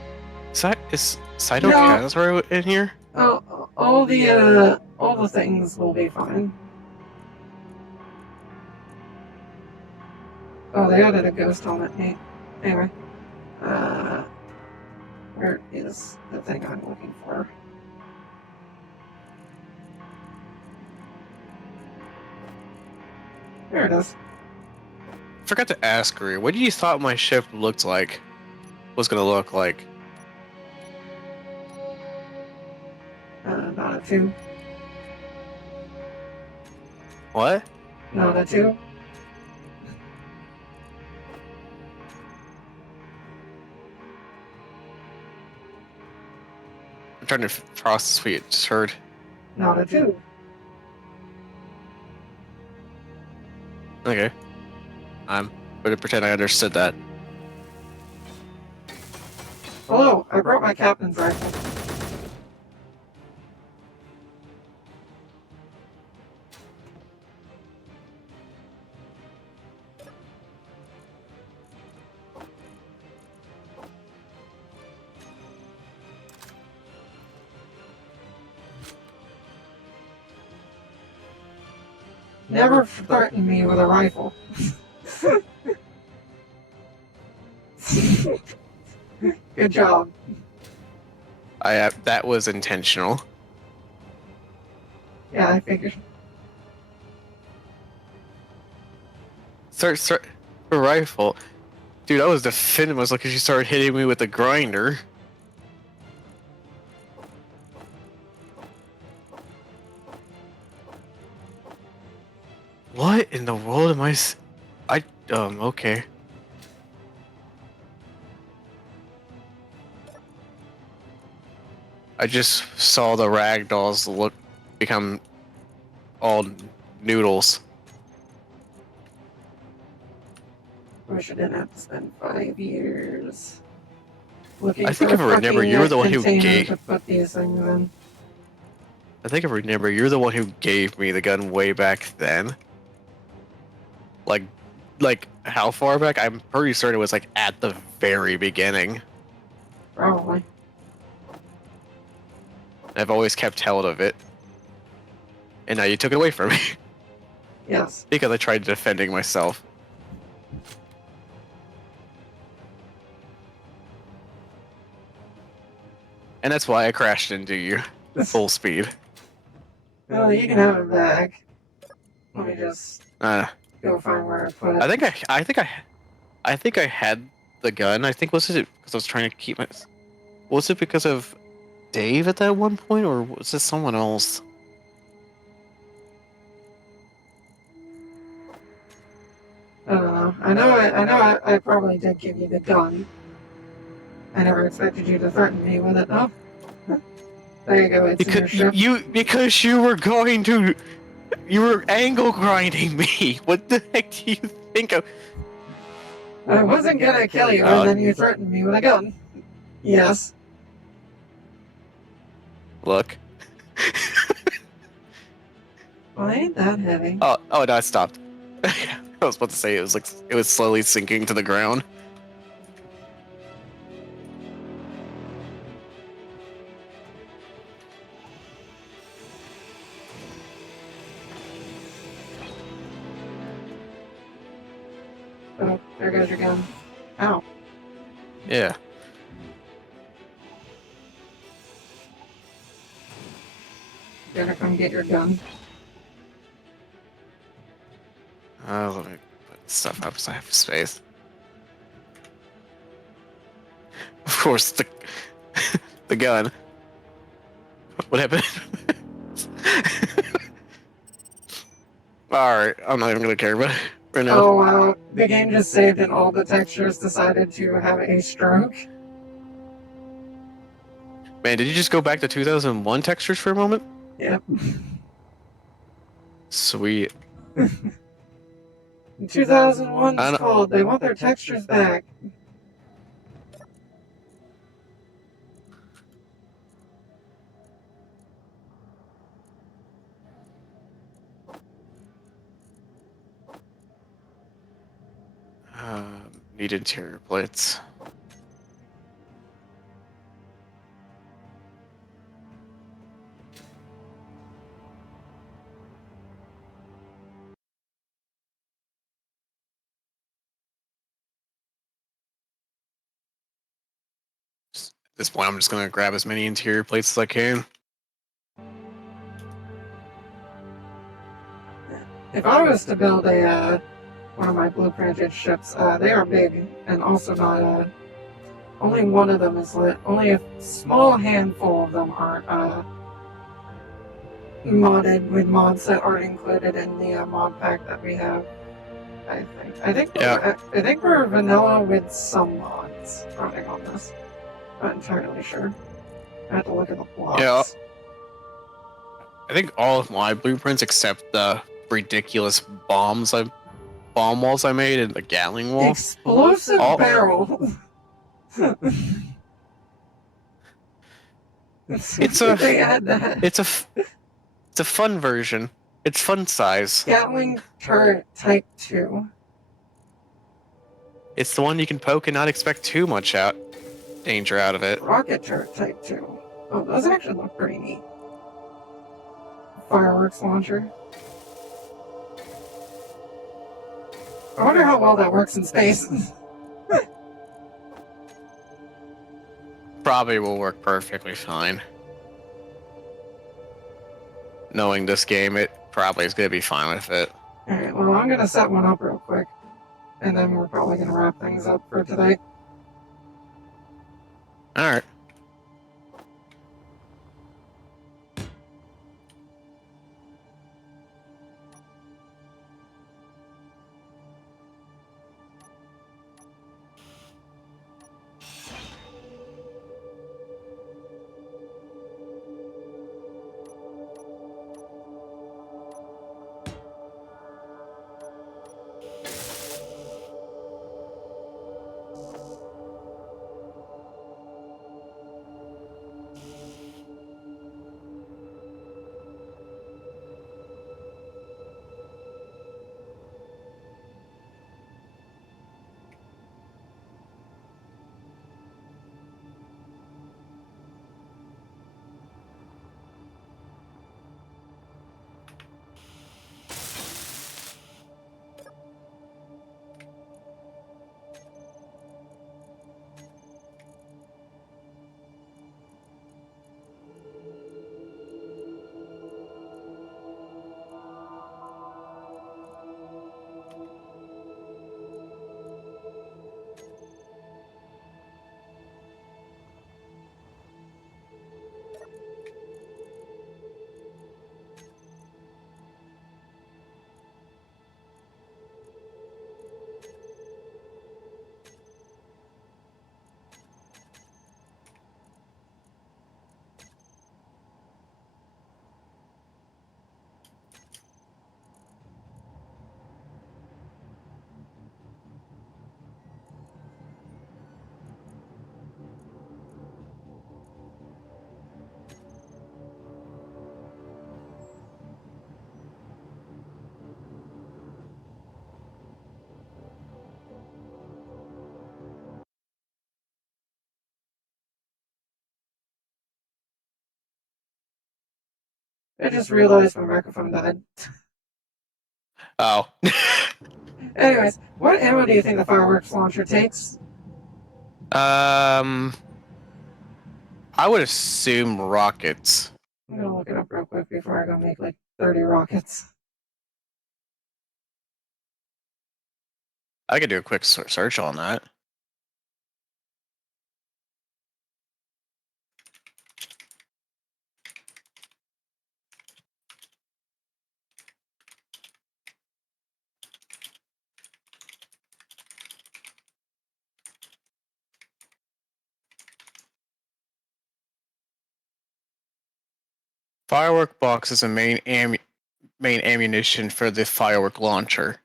Is Saito No. Kazuro in here? Oh, all the things will be fine. Oh, they added a ghost helmet. Hey, anyway, where is the thing I'm looking for? There it is. Forgot to ask her, what do you thought my ship looked like? Was gonna look like? Not a 2. What? Not a 2. I'm trying to process what you just heard. Not a 2. Okay. I'm gonna pretend I understood that. Hello, I brought my captain's rifle. Never threaten me with a rifle. Good job. That was intentional. Yeah, I figured. Start a rifle, dude. I was defending myself because you started hitting me with the grinder. What in the world am okay. I just saw the ragdolls become all noodles. Wish I didn't have to spend 5 years looking I think for if I a remember, fucking you were the one who container gave. to put these things in. I think if I remember, you're the one who gave me the gun way back then. Like how far back? I'm pretty certain it was like at the very beginning. Probably. I've always kept held of it, and now you took it away from me Yes. because I tried defending myself. And that's why I crashed into you full speed. Well, you can have it back. Let me just go find where I put it. I think I had the gun. I think was it because I was trying to keep my. Was it because of Dave at that one point, or was it someone else? I don't know. I probably did give you the gun. I never expected you to threaten me with it, though. There you go, it's in your ship. Because you were angle grinding me. What the heck do you think of? I wasn't gonna kill you, and then you threatened me with a gun. Yes. Look. Well, ain't that heavy. Oh, no, I stopped. I was about to say it was slowly sinking to the ground. Oh, there goes your gun. Ow. Yeah. Better come get your gun. Let me put stuff up so I have space. Of course, the gun. What happened? Alright, I'm not even gonna care about it right now. Oh wow, the game just saved and all the textures decided to have a stroke. Man, did you just go back to 2001 textures for a moment? Yep. Sweet. 2001's called. They want their textures back. Need interior plates. At this point, I'm just gonna grab as many interior plates as I can. If I was to build a one of my blueprinted ships, they are big and also not. Only one of them is lit. Only a small handful of them aren't modded with mods that aren't included in the mod pack that we have. I think. I think we're vanilla with some mods running on this. Not entirely sure. I have to look at the blocks. Yeah. I think all of my blueprints except the ridiculous bomb walls I made and the Gatling wall. Explosive barrel. They add that. It's a fun version. It's fun size. Gatling turret type 2. It's the one you can poke and not expect too much danger out of it. Rocket turret type 2. Oh, those actually look pretty neat. Fireworks launcher. I wonder how well that works in space. Probably will work perfectly fine. Knowing this game, it probably is going to be fine with it. Alright, well, I'm going to set one up real quick. And then we're probably going to wrap things up for today. Alright. I just realized my microphone died. Oh. Anyways, what ammo do you think the fireworks launcher takes? I would assume rockets. I'm gonna look it up real quick before I go make like 30 rockets. I could do a quick search on that. Firework box is a main ammunition for the firework launcher.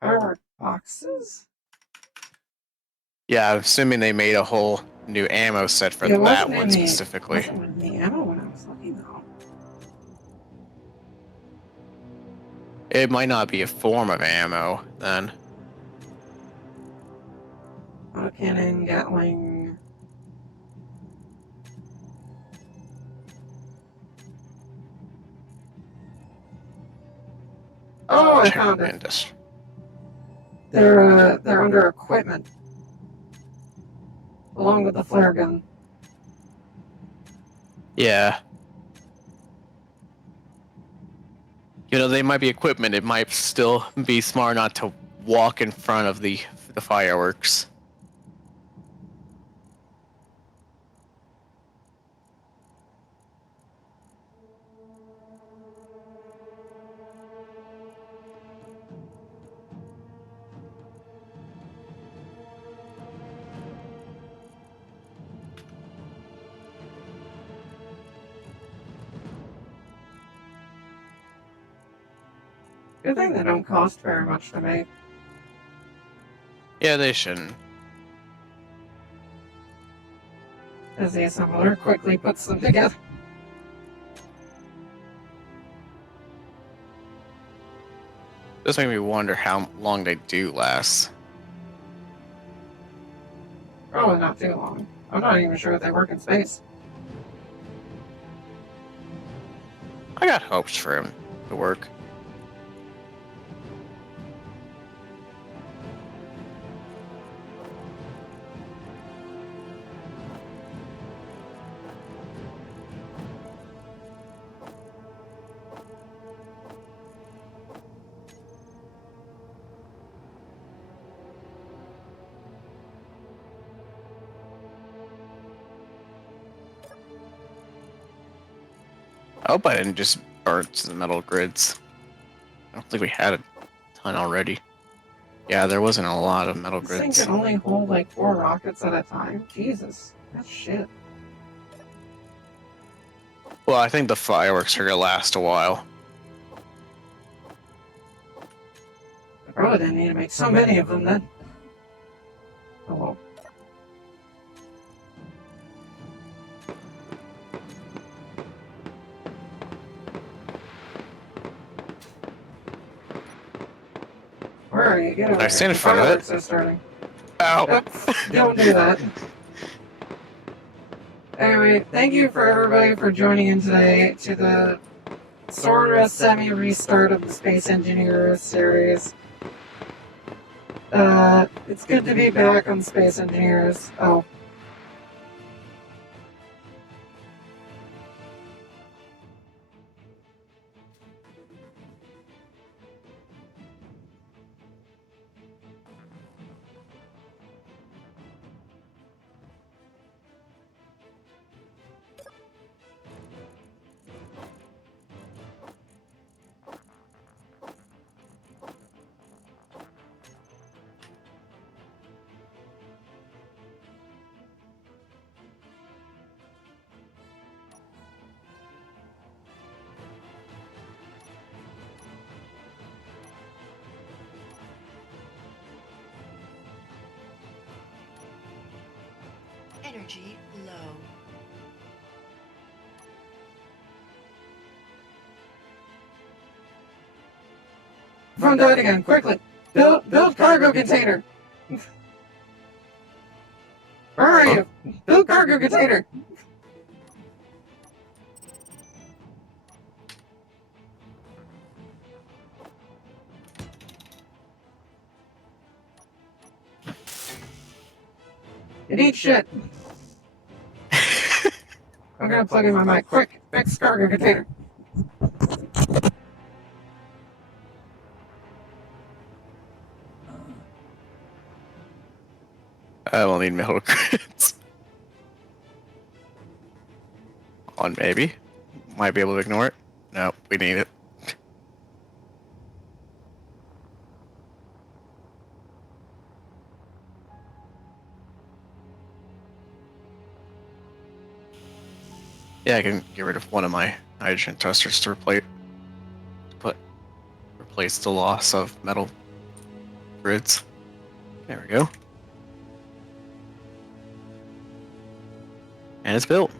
Firework boxes? Yeah, I'm assuming they made a whole new ammo set for It that wasn't one in the, specifically. wasn't in the ammo when I was looking though. It might not be a form of ammo then. Autocannon, Gatling. Oh, I found it. Industry. They're under equipment, along with the flare gun. Yeah. You know, they might be equipment. It might still be smart not to walk in front of the fireworks. Good thing they don't cost very much to make. Yeah, they shouldn't. As the assembler quickly puts them together. This makes me wonder how long they do last. Probably not too long. I'm not even sure if they work in space. I got hopes for him to work. I hope I didn't just burn to the metal grids. I don't think we had a ton already. Yeah, there wasn't a lot of metal This thing grids. can only hold like 4 rockets at a time. Jesus, that's shit. Well, I think the fireworks are gonna last a while. I probably didn't need to make so many of them then. Oh well. Where are you? Get over I here. stand in The front of it. fireworks are starting. Ow! Don't do that. Anyway, thank you for everybody for joining in today to the sort of semi-restart of the Space Engineers series. It's good to be back on Space Engineers. Oh. Energy low. Phone died again. Quickly. Build cargo container. Where are you? Build cargo container. It eats shit. I'm gonna plug in my mic. Quick, fix cargo container. I will need metal crits. On maybe. Might be able to ignore it. No, we need it. Yeah, I can get rid of one of my hydrogen thrusters to replace the loss of metal grids. There we go. And it's built.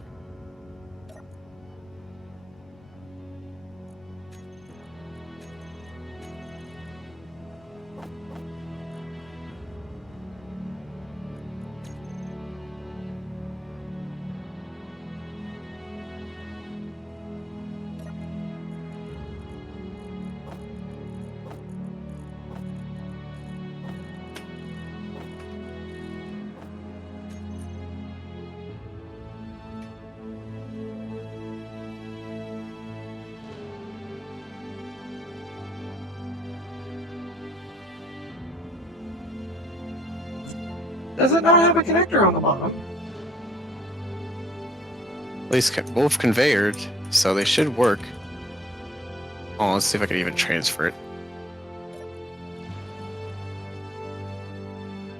Does it not have a connector on the bottom? At least both conveyored, so they should work. Oh, let's see if I can even transfer it.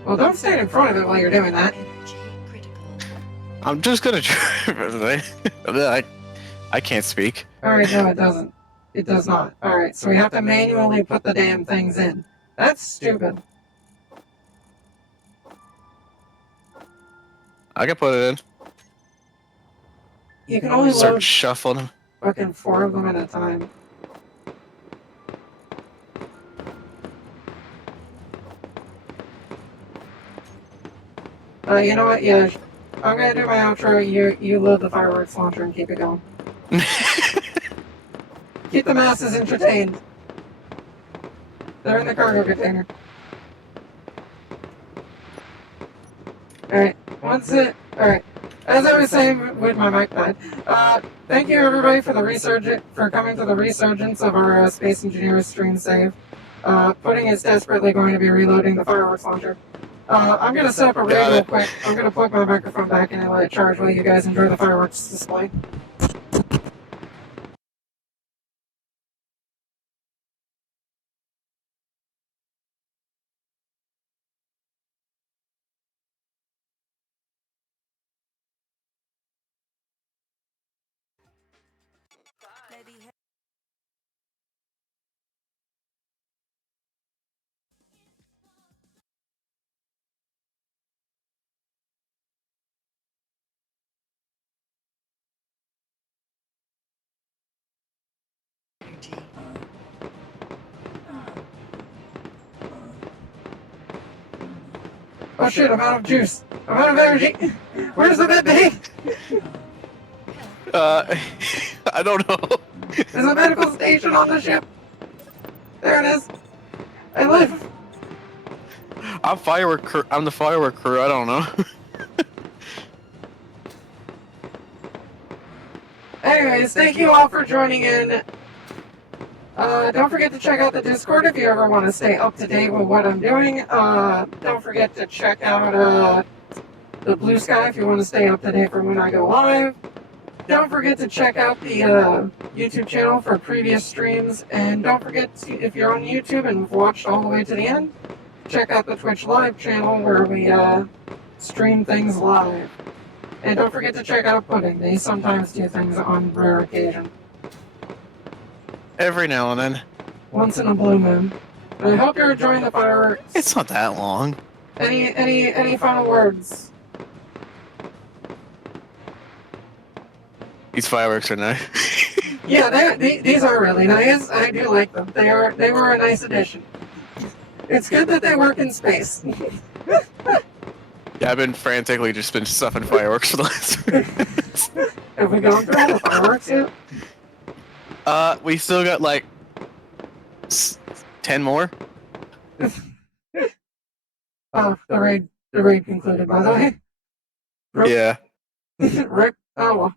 Well, don't stand in front of it while you're doing that. Energy critical. I'm just gonna try. I can't speak. Alright, no, it doesn't. It does not. Alright, so we have to manually put the damn things in. That's stupid. I can put it in. You can only Start load shuffling them. fucking 4 of them at a time. You know what? Yeah, I'm gonna do my outro. You load the fireworks launcher and keep it going. Keep the masses entertained. They're in the cargo container. Alright, alright. As I was saying with my mic pad, thank you everybody for coming to the resurgence of our Space Engineers stream save. Pudding is desperately going to be reloading the fireworks launcher. I'm gonna set up a rig real quick. I'm gonna plug my microphone back in and let it charge while you guys enjoy the fireworks display. Energy. Oh shit, I'm out of juice. I'm out of energy. Where's the med bay? I don't know. There's a medical station on the ship. There it is. I live. I'm the firework crew. I don't know. Anyways, thank you all for joining in. Don't forget to check out the Discord if you ever want to stay up to date with what I'm doing. Don't forget to check out the Blue Sky if you want to stay up to date from when I go live. Don't forget to check out the YouTube channel for previous streams. And don't forget, if you're on YouTube and have watched all the way to the end, check out the Twitch Live channel where we stream things live. And don't forget to check out Pudding. They sometimes do things on rare occasion. Every now and then. Once in a blue moon. But I hope you're enjoying the fireworks. It's not that long. Any final words? These fireworks are nice. Yeah, these are really nice. I do like them. They were a nice addition. It's good that they work in space. Yeah, I've been frantically just been stuffing fireworks for the last minutes. Have we gone through all the fireworks yet? We still got like 10 more. Oh, the raid concluded, by the way. Rip. Yeah. Rick. Oh well.